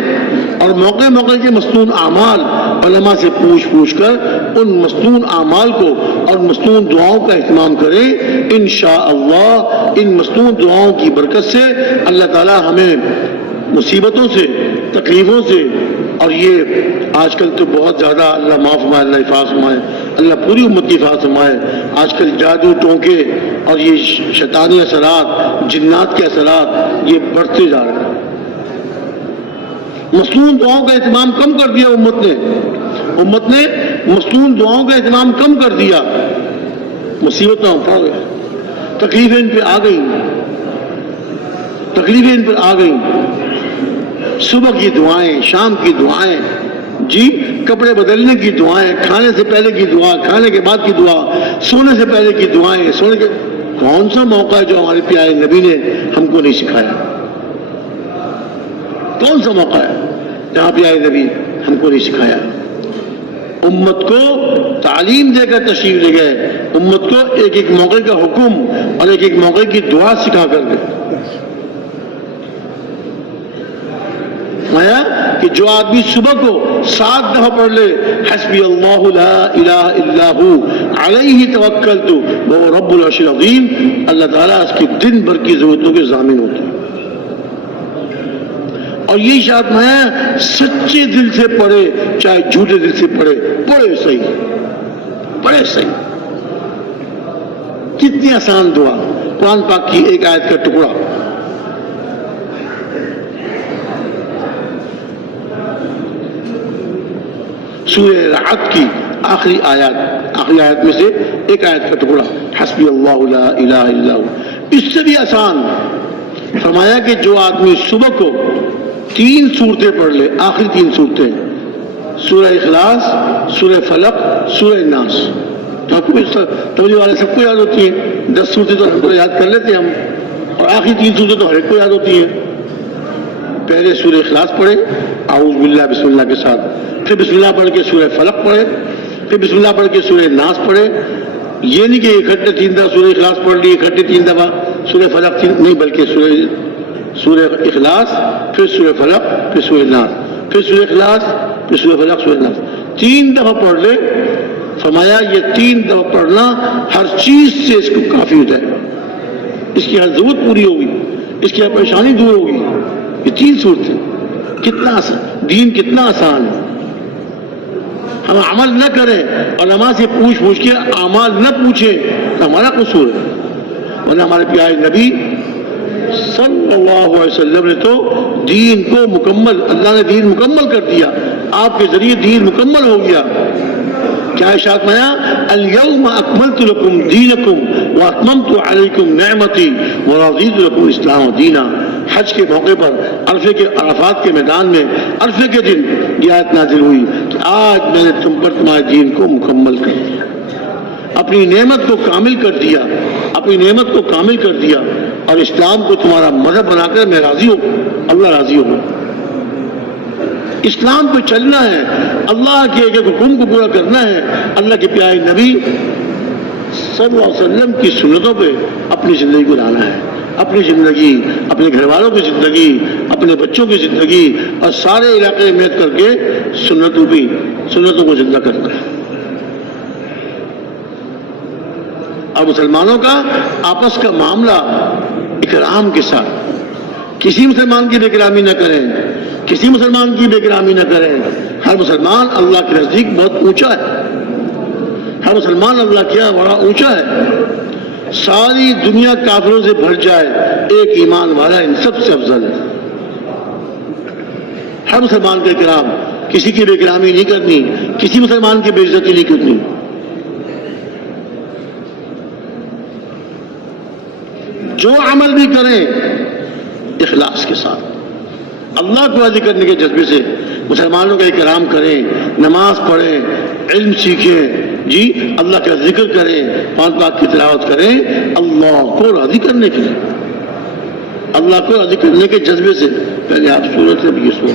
اور موقع کے مصنون اعمال علماء سے پوچھ کر ان مصنون اعمال کو اور مصنون دعاؤں کا اہتمام کریں۔ انشاءاللہ ان مصنون دعاؤں کی برکت سے اللہ تعالی ہمیں مصیبتوں سے، تکلیفوں سے، اور یہ آج کل تو بہت زیادہ، اللہ معاف فرمائے، اللہ حفاظ فرمائے، اللہ پوری امت کی حفاظ فرمائے، آج کل جادو ٹونکے اور یہ شیطانی اثرات، جنات کے اثرات یہ بڑھتے جا رہے ہیں۔ مصنون دعاؤں کا اہتمام کم کر دیا امت نے مصنون دعاؤں کا اہتمام کم کر دیا، مصیبتیں پڑ گئے، تکلیفیں ان پہ آ گئیں، صبح کی دعائیں، شام کی دعائیں، جی کپڑے بدلنے کی دعائیں، کھانے سے پہلے کی دعا، کھانے کے بعد کی دعا، سونے سے پہلے کی دعائیں، سونے کے کون سا موقع ہے جو ہمارے پیارے نبی نے ہم کو نہیں سکھایا؟ کون سا موقع ہے جہاں پیارے نبی ہم کو نہیں سکھایا؟ امت کو تعلیم دے کر تشریف لے گئے، امت کو ایک موقع کا حکم اور ایک موقع کی دعا سکھا کر گئے۔ کہ جو آدمی صبح کو 7 دفعہ پڑھ لے، حسبی اللہ لا الہ الا ہو علیہ توکلت وہو رب العرش العظیم، اللہ تعالیٰ اس کے دن بھر کی ضرورتوں کے ضامن ہوتے ہیں۔ اور یہ اشارت میں سچے دل سے پڑھے، چاہے جھوٹے دل سے پڑھے صحیح۔ کتنی آسان دعا، قرآن پاک کی ایک آیت کا ٹکڑا، سورہ رعد کی آخری آیات میں سے ایک آیت کا ٹکڑا، حسبی اللہ لا الہ الا ہو۔ اس سے بھی آسان فرمایا کہ جو آدمی صبح کو 3 سورتیں پڑھ لے، آخری 3 سورتیں، سورہ اخلاص، سورہ فلق، سورہ ناس، تبلیغ والے سب کو یاد ہوتی ہیں، 10 صورتیں تو ہم کو یاد کر لیتے ہم، اور آخری 3 صورتیں تو ہر ایک کو یاد ہوتی ہیں. پہلے سورہ اخلاص پڑھے اعوذ باللہ بسم اللہ کے ساتھ، پھر بسم اللہ پڑھ کے سورہ فلق پڑھے، پھر بسم اللہ پڑھ کے سورہ ناس پڑھے. یہ نہیں کہ اکٹھے 3 دفعہ سورہ اخلاص پڑھ لی، اکٹھے 3 دفعہ سورہ فلق نہیں، بلکہ سورہ اخلاص، پھر سورہ فلق، پھر سورہ ناس، پھر سورہ اخلاص، پھر سورہ فلق، سورہ ناس، 3 دفعہ پڑھ لے. فرمایا یہ 3 دفعہ پڑھنا ہر چیز سے اس کو کافی ہوتا ہے، اس کی ہر ضرورت پوری ہوگی، اس کی ہر پریشانی دور ہوگی. یہ 3 صورتیں کتنا آسان، دین کتنا آسان ہے. ہم عمل نہ کریں اور علماء سے پوچھ کے اعمال نہ پوچھیں تو ہمارا قصور ہے. ورنہ ہمارے پیارے نبی صلی اللہ علیہ وسلم نے تو دین کو مکمل، اللہ نے دین مکمل کر دیا، آپ کے ذریعے دین مکمل ہو گیا. کیا ارشاد فرمایا؟ الیوم اکملت لکم دینکم واتممت علیکم نعمتی ورضیت لکم الاسلام دینا. حج کے موقع پر عرفے کے عرفات کے میدان میں عرفے کے دن یہ آیت نازل ہوئی کہ آج میں نے تم پر تمہارے دین کو مکمل کر دیا، اپنی نعمت کو کامل کر دیا، اپنی نعمت کو کامل کر دیا، اور اسلام کو تمہارا مذہب بنا کر میں راضی ہوں، اللہ راضی ہوں. اسلام پہ چلنا ہے، اللہ کے ایک حکم کو پورا کرنا ہے، اللہ کے پیارے نبی صلی اللہ علیہ وسلم کی سنتوں پہ اپنی زندگی کو لانا ہے. اپنی زندگی، اپنے گھر والوں کی زندگی، اپنے بچوں کی زندگی اور سارے علاقے میں محنت کر کے سنتوں کو زندہ کرنا ہے. اور مسلمانوں کا آپس کا معاملہ اکرام کے ساتھ، کسی مسلمان کی بے اکرامی نہ کریں، کسی مسلمان کی بے اکرامی نہ کریں. ہر مسلمان اللہ کے نزدیک بہت اونچا ہے، ہر مسلمان اللہ کیا بڑا اونچا ہے. ساری دنیا کافروں سے بھر جائے، ایک ایمان والا ان سب سے افضل ہے. ہر مسلمان کا اکرام، کسی کی بے اکرامی نہیں کرنی، کسی مسلمان کی بے عزتی نہیں کرنی. جو عمل بھی کریں اخلاص کے ساتھ، اللہ کو راضی کرنے کے جذبے سے مسلمانوں کا اکرام کریں، نماز پڑھیں، علم سیکھیں، جی اللہ کا ذکر کریں، قرآن پاک کی تلاوت کریں، اللہ کو راضی کرنے کے لیے، اللہ کو راضی کرنے کے جذبے سے. پہلے آپ سورت میں بھی سو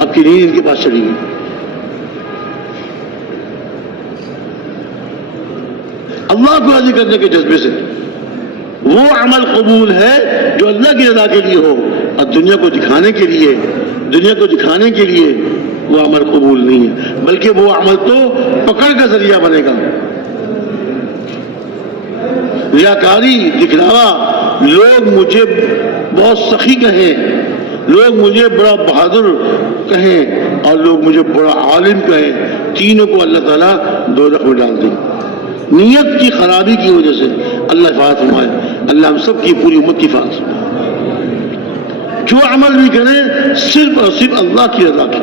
آپ کی نیند ان کے پاس چلی گئی. اللہ کو راضی کرنے کے جذبے سے وہ عمل قبول ہے جو اللہ کی رضا کے لیے ہو، اور دنیا کو دکھانے کے لیے وہ عمل قبول نہیں ہے، بلکہ وہ عمل تو پکڑ کا ذریعہ بنے گا. ریاکاری، دکھلاوا، لوگ مجھے بہت سخی کہیں، لوگ مجھے بڑا بہادر کہیں، اور لوگ مجھے بڑا عالم کہیں، تینوں کو اللہ تعالیٰ دوزخ میں ڈال دیں. نیت کی خرابی کی وجہ سے اللہ حفاظت فرمائے، اللہ ہم سب کی پوری امت کی حفاظت فرمائے. جو عمل بھی کریں صرف اور صرف اللہ کی رضا کی.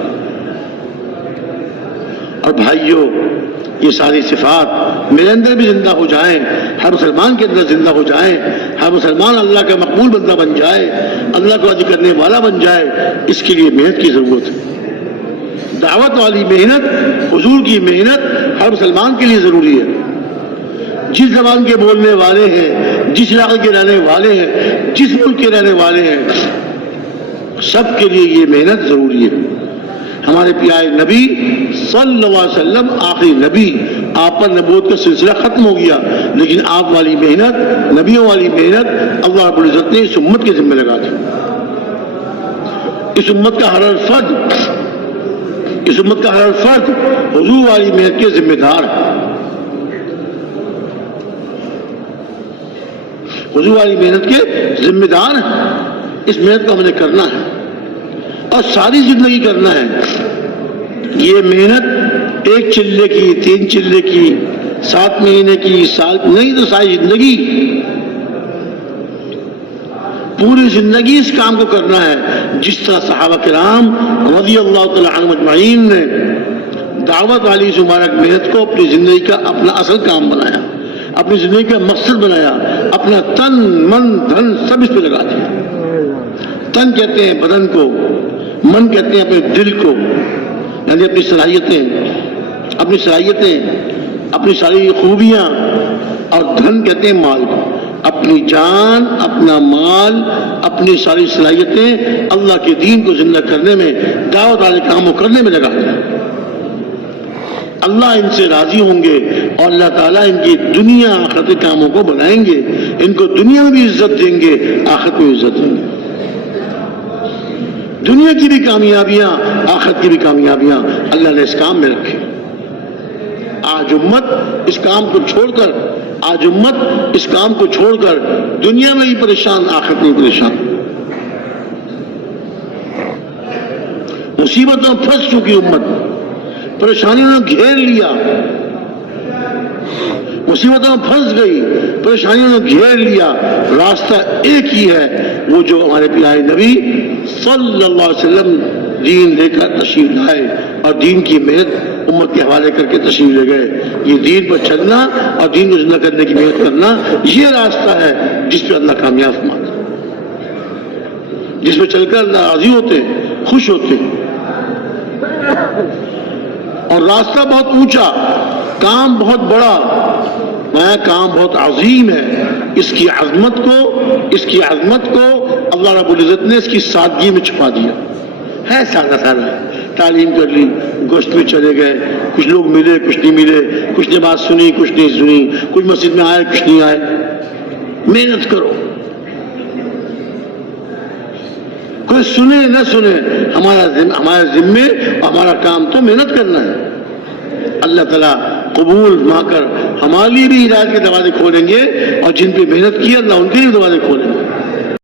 اور بھائیوں، یہ ساری صفات میرے اندر بھی زندہ ہو جائیں، ہر مسلمان کے اندر زندہ ہو جائیں، ہر مسلمان اللہ کا مقبول بندہ بن جائے، اللہ کو راضی کرنے والا بن جائے. اس کے لیے محنت کی ضرورت ہے. دعوت والی محنت، حضور کی محنت ہر مسلمان کے لیے ضروری ہے. جس زبان کے بولنے والے ہیں، جس علاقے کے رہنے والے ہیں، جس ملک کے رہنے والے ہیں، سب کے لیے یہ محنت ضروری ہے. ہمارے پیارے نبی صلی اللہ علیہ وسلم آخری نبی، آپ پر نبوت کا سلسلہ ختم ہو گیا، لیکن آپ والی محنت، نبیوں والی محنت اللہ رب العزت نے اس امت کے ذمہ لگا دی. اس امت کا ہر فرد حضور والی محنت کے ذمہ دار ہے. حضور والی محنت کے ذمہ دار ہیں. اس محنت کو ہم نے کرنا ہے اور ساری زندگی کرنا ہے. یہ محنت 1 چلے کی، 3 چلے کی، 7 مہینے کی، سال نہیں تو ساری زندگی، پوری زندگی اس کام کو کرنا ہے. جس طرح صحابہ کرام رضی اللہ تعالی عنہم اجمعین نے دعوت والی اس مبارک محنت کو اپنی زندگی کا اپنا اصل کام بنایا، اپنی زندگی کا مقصد بنایا، اپنا تن، من، دھن سب اس پہ لگا دیا. تن کہتے ہیں بدن کو، من کہتے ہیں اپنے دل کو، یعنی اپنی صلاحیتیں، اپنی ساری خوبیاں، اور دھن کہتے ہیں مال کو. اپنی جان، اپنا مال، اپنی ساری صلاحیتیں اللہ کے دین کو زندہ کرنے میں، دعوت والے کاموں کرنے میں لگا دیں. اللہ ان سے راضی ہوں گے اور اللہ تعالیٰ ان کی دنیا آخرت کے کاموں کو بنائیں گے. ان کو دنیا میں بھی عزت دیں گے، آخرت میں بھی عزت دیں گے. دنیا کی بھی کامیابیاں، آخرت کی بھی کامیابیاں اللہ نے اس کام میں رکھی. آج امت اس کام کو چھوڑ کر دنیا میں بھی پریشان، آخرت میں بھی پریشان. مصیبتوں میں پھنس چکی امت، پریشانیوں نے گھیر لیا، مصیبتوں میں پھنس گئی، پریشانیوں نے گھیر لیا. راستہ ایک ہی ہے، وہ جو ہمارے پیارے نبی صلی اللہ علیہ وسلم دین لے کر تشریف لائے اور دین کی محنت امت کے حوالے کر کے تشریف لے گئے. یہ دین پر چلنا اور دین کو زندہ کرنے کی محنت کرنا، یہ راستہ ہے جس پہ اللہ کامیاب فرماتا ہے، جس پہ چل کر اللہ راضی ہوتے، خوش ہوتے. اور راستہ بہت اونچا، کام بہت بڑا، کام بہت عظیم ہے. اس کی عظمت کو اللہ رب العزت نے اس کی سادگی میں چھپا دیا ہے. سادہ سادہ تعلیم کر لی، گوشت میں چلے گئے، کچھ لوگ ملے کچھ نہیں ملے، کچھ نے بات سنی کچھ نہیں سنی، کچھ مسجد میں آئے کچھ نہیں آئے. محنت کرو، کوئی سنے نہ سنے، ہمارے ذمے ہمارا کام تو محنت کرنا ہے. اللہ تعالیٰ قبول ما کر ہمارے لیے بھی ہدایت کے دروازے کھولیں گے، اور جن پہ محنت کی اللہ ان کے لیے دروازے کھولیں گے.